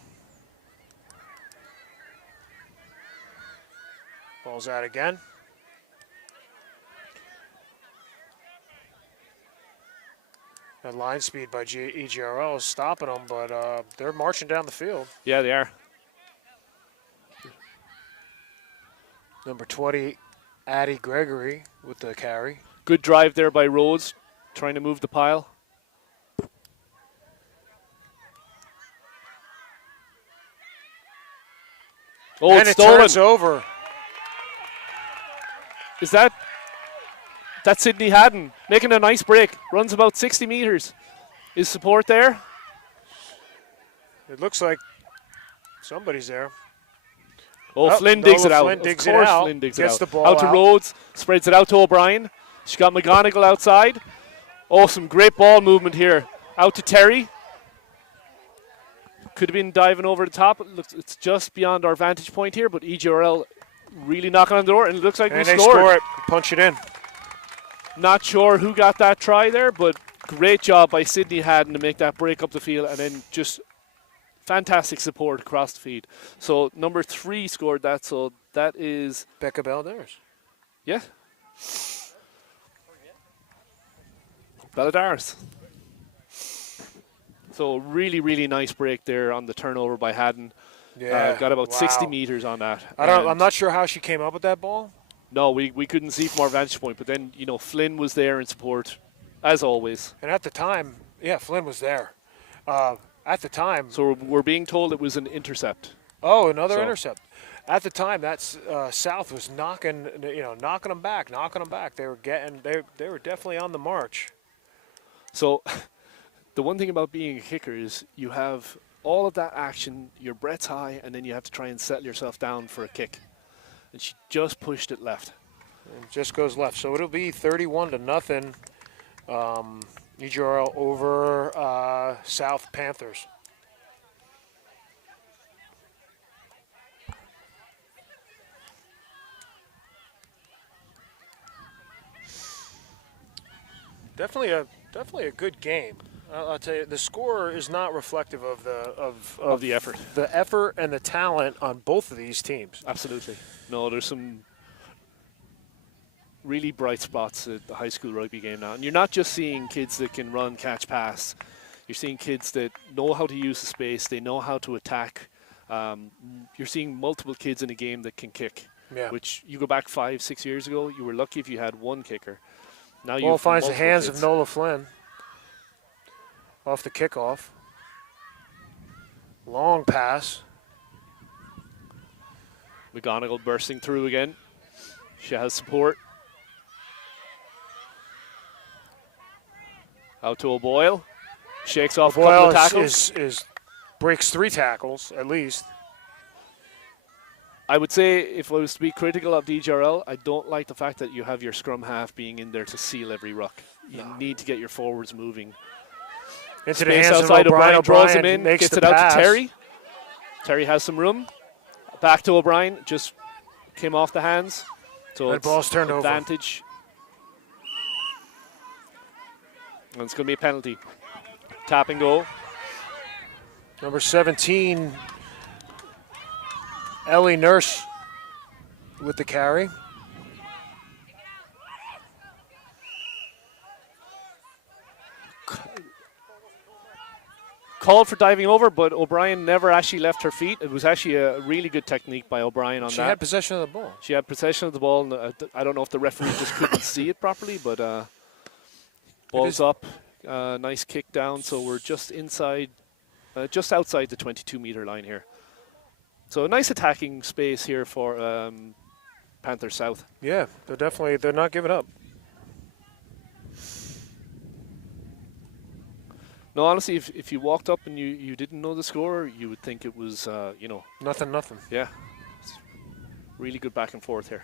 Ball's out again. That line speed by EGRL is stopping them, but they're marching down the field. Yeah, they are. Number 20, Addie Gregory with the carry. Good drive there by Rhodes, trying to move the pile. Oh, and it's it stolen. turns over. Is that's Sydney Haddon making a nice break. Runs about 60 meters. Is support there? It looks like somebody's there. Oh, Flynn digs it out. Flynn digs of course it out. Flynn digs Gets it the out. ball Out to Rhodes, spreads it out to O'Brien. She's got McGonigal outside. Oh, some great ball movement here. Out to Terry. Could have been diving over the top. It's just beyond our vantage point here, but EGRL really knocking on the door, and it looks like we they scored. score it, punch it in. Not sure who got that try there, but great job by Sydney Haddon to make that break up the field, and then just fantastic support across the field. So number 3 scored that, so that is Becca Beldares. Yeah. Beladares. So really, really nice break there on the turnover by Haddon. Yeah, got about wow. 60 meters on that. I'm not sure how she came up with that ball. No, we couldn't see from our vantage point, but then, Flynn was there in support, as always. And at the time, yeah, Flynn was there. At the time. So we're being told it was an intercept. Oh, another intercept. At the time, that's South was knocking them back. They were definitely on the march. So the one thing about being a kicker is you have all of that action, your breath's high, and then you have to try and settle yourself down for a kick. And she just pushed it left. It just goes left. So it'll be 31-0. EGRL over South Panthers. Definitely a good game. I'll tell you, the score is not reflective of the effort. The effort and the talent on both of these teams. Absolutely. No, there's some really bright spots at the high school rugby game now. And you're not just seeing kids that can run, catch, pass. You're seeing kids that know how to use the space. They know how to attack You're seeing multiple kids in a game that can kick. Yeah. Which you go back 5-6 years ago, you were lucky if you had one kicker. Now you Ball finds the multiple hands kids. of Nola Flynn off the kickoff. Long pass. McGonigal bursting through again. She has support. Out to O'Boyle. Shakes off a couple Boyle of tackles. breaks 3 tackles at least. I would say if I was to be critical of the EGRL, I don't like the fact that you have your scrum half being in there to seal every ruck. You need to get your forwards moving. Into the Space hands outside of O'Brien. draws him O'Brien in, makes gets the it out pass. to Terry. Terry has some room. Back to O'Brien, just came off the hands. So That it's ball's turned over. advantage. And it's going to be a penalty. Tap and go. Number 17, Ellie Nurse with the carry. Called for diving over, but O'Brien never actually left her feet. It was actually a really good technique by O'Brien on She that. had possession of the ball. She had possession of the ball, and I don't know if the referee just couldn't see it properly, but ball's up. Nice kick down, so we're just inside, just outside the 22-meter line here. So a nice attacking space here for Panther South. Yeah, they're not giving up. No, honestly, if you walked up and you didn't know the score, you would think it was, Nothing. yeah. It's really good back and forth here.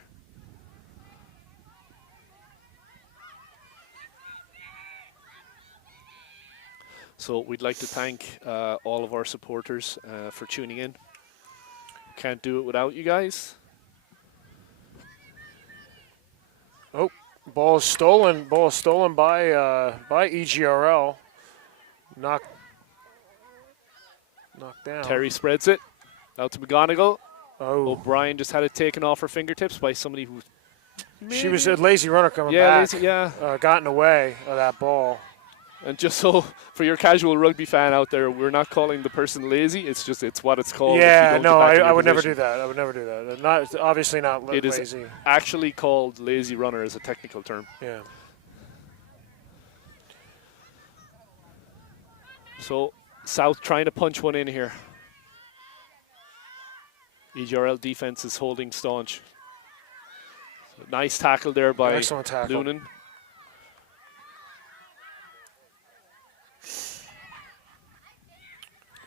So we'd like to thank all of our supporters for tuning in. Can't do it without you guys. Oh, ball is stolen. Ball is stolen by EGRL. Knocked down. Terry spreads it out to McGonigal. Oh, O'Brien just had it taken off her fingertips by somebody who. she was a lazy runner coming Yeah, back. lazy, yeah. Gotten away of that ball. And just so for your casual rugby fan out there, we're not calling the person lazy. It's what it's called. Yeah, if you don't no, get back in I your would never position. do that. I would never do that. Not obviously not It is lazy. actually called lazy runner as a technical term. Yeah. So South trying to punch one in here. EGRL defense is holding staunch. So nice tackle there by Excellent tackle. Lunan.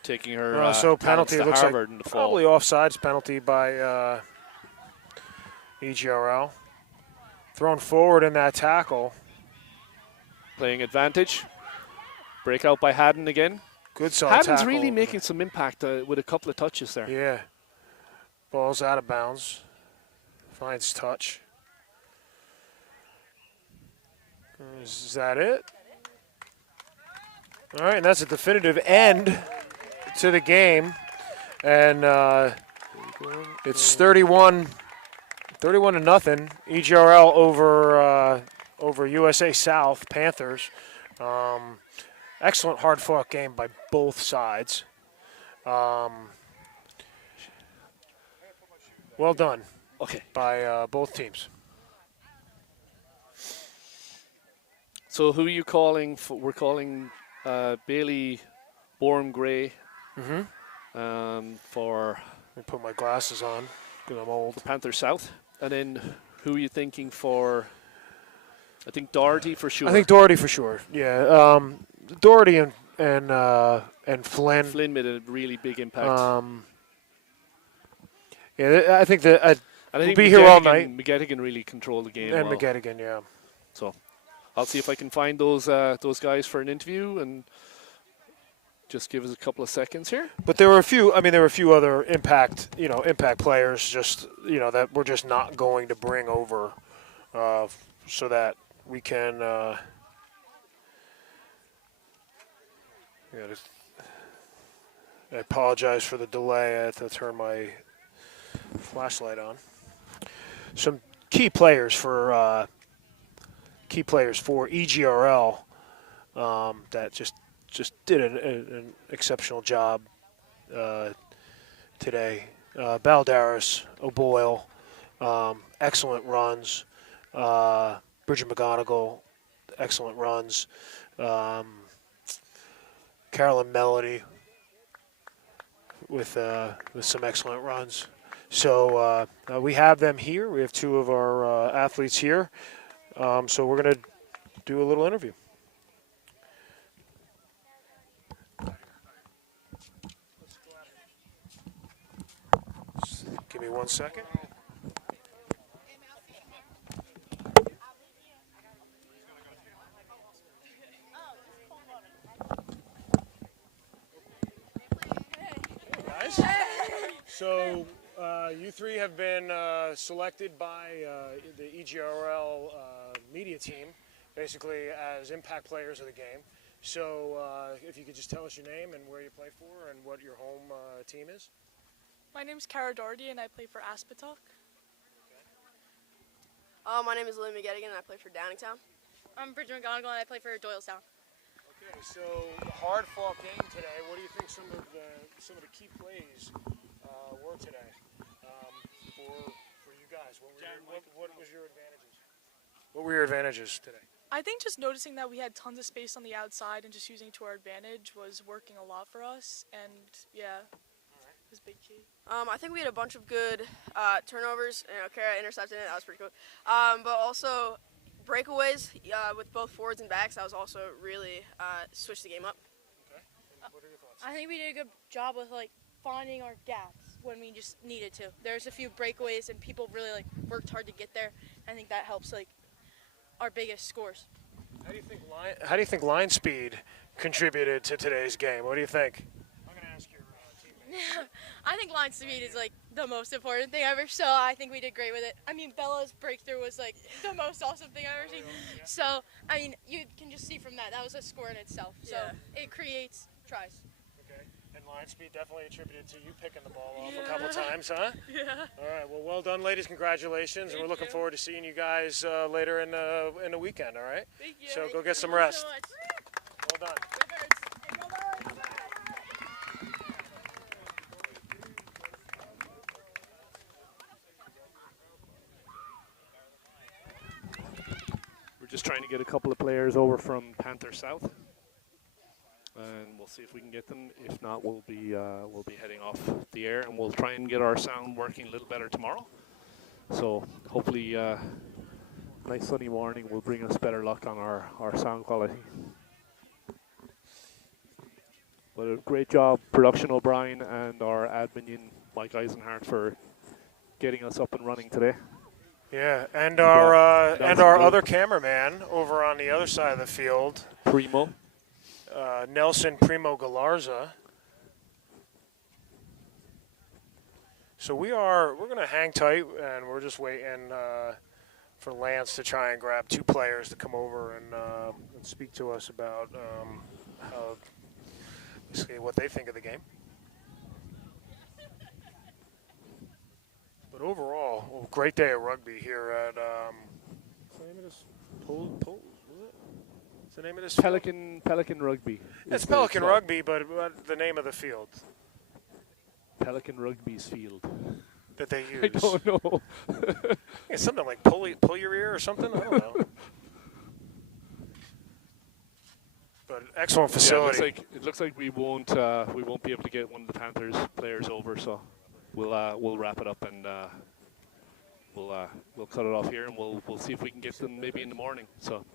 Taking her So talents penalty. to It looks Harvard like in the fall. probably offsides penalty by EGRL. Thrown forward in that tackle. Playing advantage. Breakout by Haddon again. Good solid Haddon's tackle. really making some impact with a couple of touches there. Yeah. Ball's out of bounds. Finds touch. Is that it? All right, and that's a definitive end to the game. And it's 31 to nothing. EGRL over USA South Panthers. Excellent hard-fought game by both sides. Well done. Okay. By both teams. So who are you calling? We're calling Bailey Borm Gray for Let me put my glasses on because I'm old. Panther South. And then who are you thinking for? I think Doherty for sure. I think Doherty for sure. Yeah, Doherty and Flynn. Flynn made a really big impact. Yeah, I think that and I we'll think be here all night. McGettigan really controlled the game. And well. McGettigan, yeah. So I'll see if I can find those guys for an interview and just give us a couple of seconds here. But there were a few. I mean, there were a few other impact players. Just that we're just not going to bring over, so that we can. I apologize for the delay. I have to turn my flashlight on. Some key players for EGRL that just did an exceptional job today. Baldaris, O'Boyle, excellent runs. Bridget McGonigal, excellent runs. Carolyn Melody with some excellent runs. So we have them here. We have two of our athletes here. So we're going to do a little interview. Just give me 1 second. Guys. So you three have been selected by the EGRL media team, basically as impact players of the game. So if you could just tell us your name and where you play for and what your home team is. My name's Cara Doherty and I play for Aspetuck. My name is Lily McGettigan and I play for Downingtown. I'm Bridget McGonigal and I play for Doylestown. Okay, so hard-fought game today. What do you think some of the key plays were today for you guys? What was your advantages? What were your advantages today? I think just noticing that we had tons of space on the outside and just using it to our advantage was working a lot for us, and yeah, it was big key. I think we had a bunch of good turnovers. Kara intercepted it. That was pretty cool. But also breakaways with both forwards and backs. That was also really switched the game up. Okay. And what are your thoughts? I think we did a good job with finding our gaps when we just needed to. There's a few breakaways and people really worked hard to get there. I think that helps our biggest scores. How do you think line speed contributed to today's game? What do you think? I'm going to ask your teammate. I think line speed is the most important thing ever, so I think we did great with it. I mean, Bella's breakthrough was the most awesome thing I've ever seen. Yeah. So, I mean, you can just see from that was a score in itself. So it creates tries. Okay. And line speed definitely attributed to you picking the ball off a couple times, huh? Yeah. All right. Well done, ladies. Congratulations. And we're looking forward to seeing you guys later in the weekend, all right? Thank you. So go get some rest. So much. Well done. We're just trying to get a couple of players over from Panther South, and we'll see if we can get them. If not, we'll be heading off the air, and we'll try and get our sound working a little better tomorrow. So hopefully, nice sunny morning will bring us better luck on our sound quality. But a great job, Production O'Brien and our admin Mike Eisenhart, for getting us up and running today. Yeah, and our other cameraman over on the other side of the field, Primo. Nelson Primo Galarza. So we're going to hang tight, and we're just waiting for Lance to try and grab two players to come over and speak to us about how basically what they think of the game. But overall, great day of rugby here at what's the name of this? What's the name of this? Pelican Rugby. It's Pelican Rugby, but the name of the field. Pelican Rugby's field. That they use. I don't know. It's something like Puryear or something. I don't know. But excellent facility. Yeah, it looks like we won't be able to get one of the Panthers players over, so we'll wrap it up and we'll cut it off here, and we'll see if we can get them maybe in the morning. So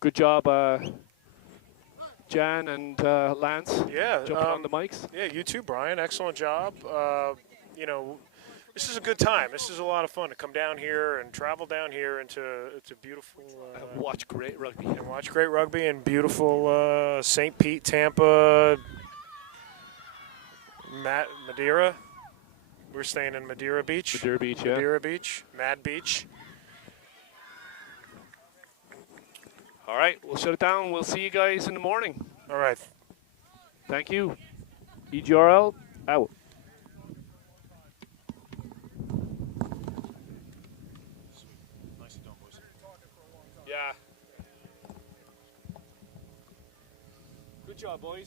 good job, Jan and Lance. Yeah, jumping on the mics. Yeah, you too, Brian. Excellent job. This is a good time. This is a lot of fun to come down here and travel down here into beautiful. Watch great rugby. And watch great rugby in beautiful St. Pete, Tampa, Madeira. We're staying in Madeira Beach. Madeira Beach, yeah. Madeira Beach, Mad Beach. All right, we'll shut it down. We'll see you guys in the morning. All right. Thank you. EGRL out. Yeah. Good job, boys.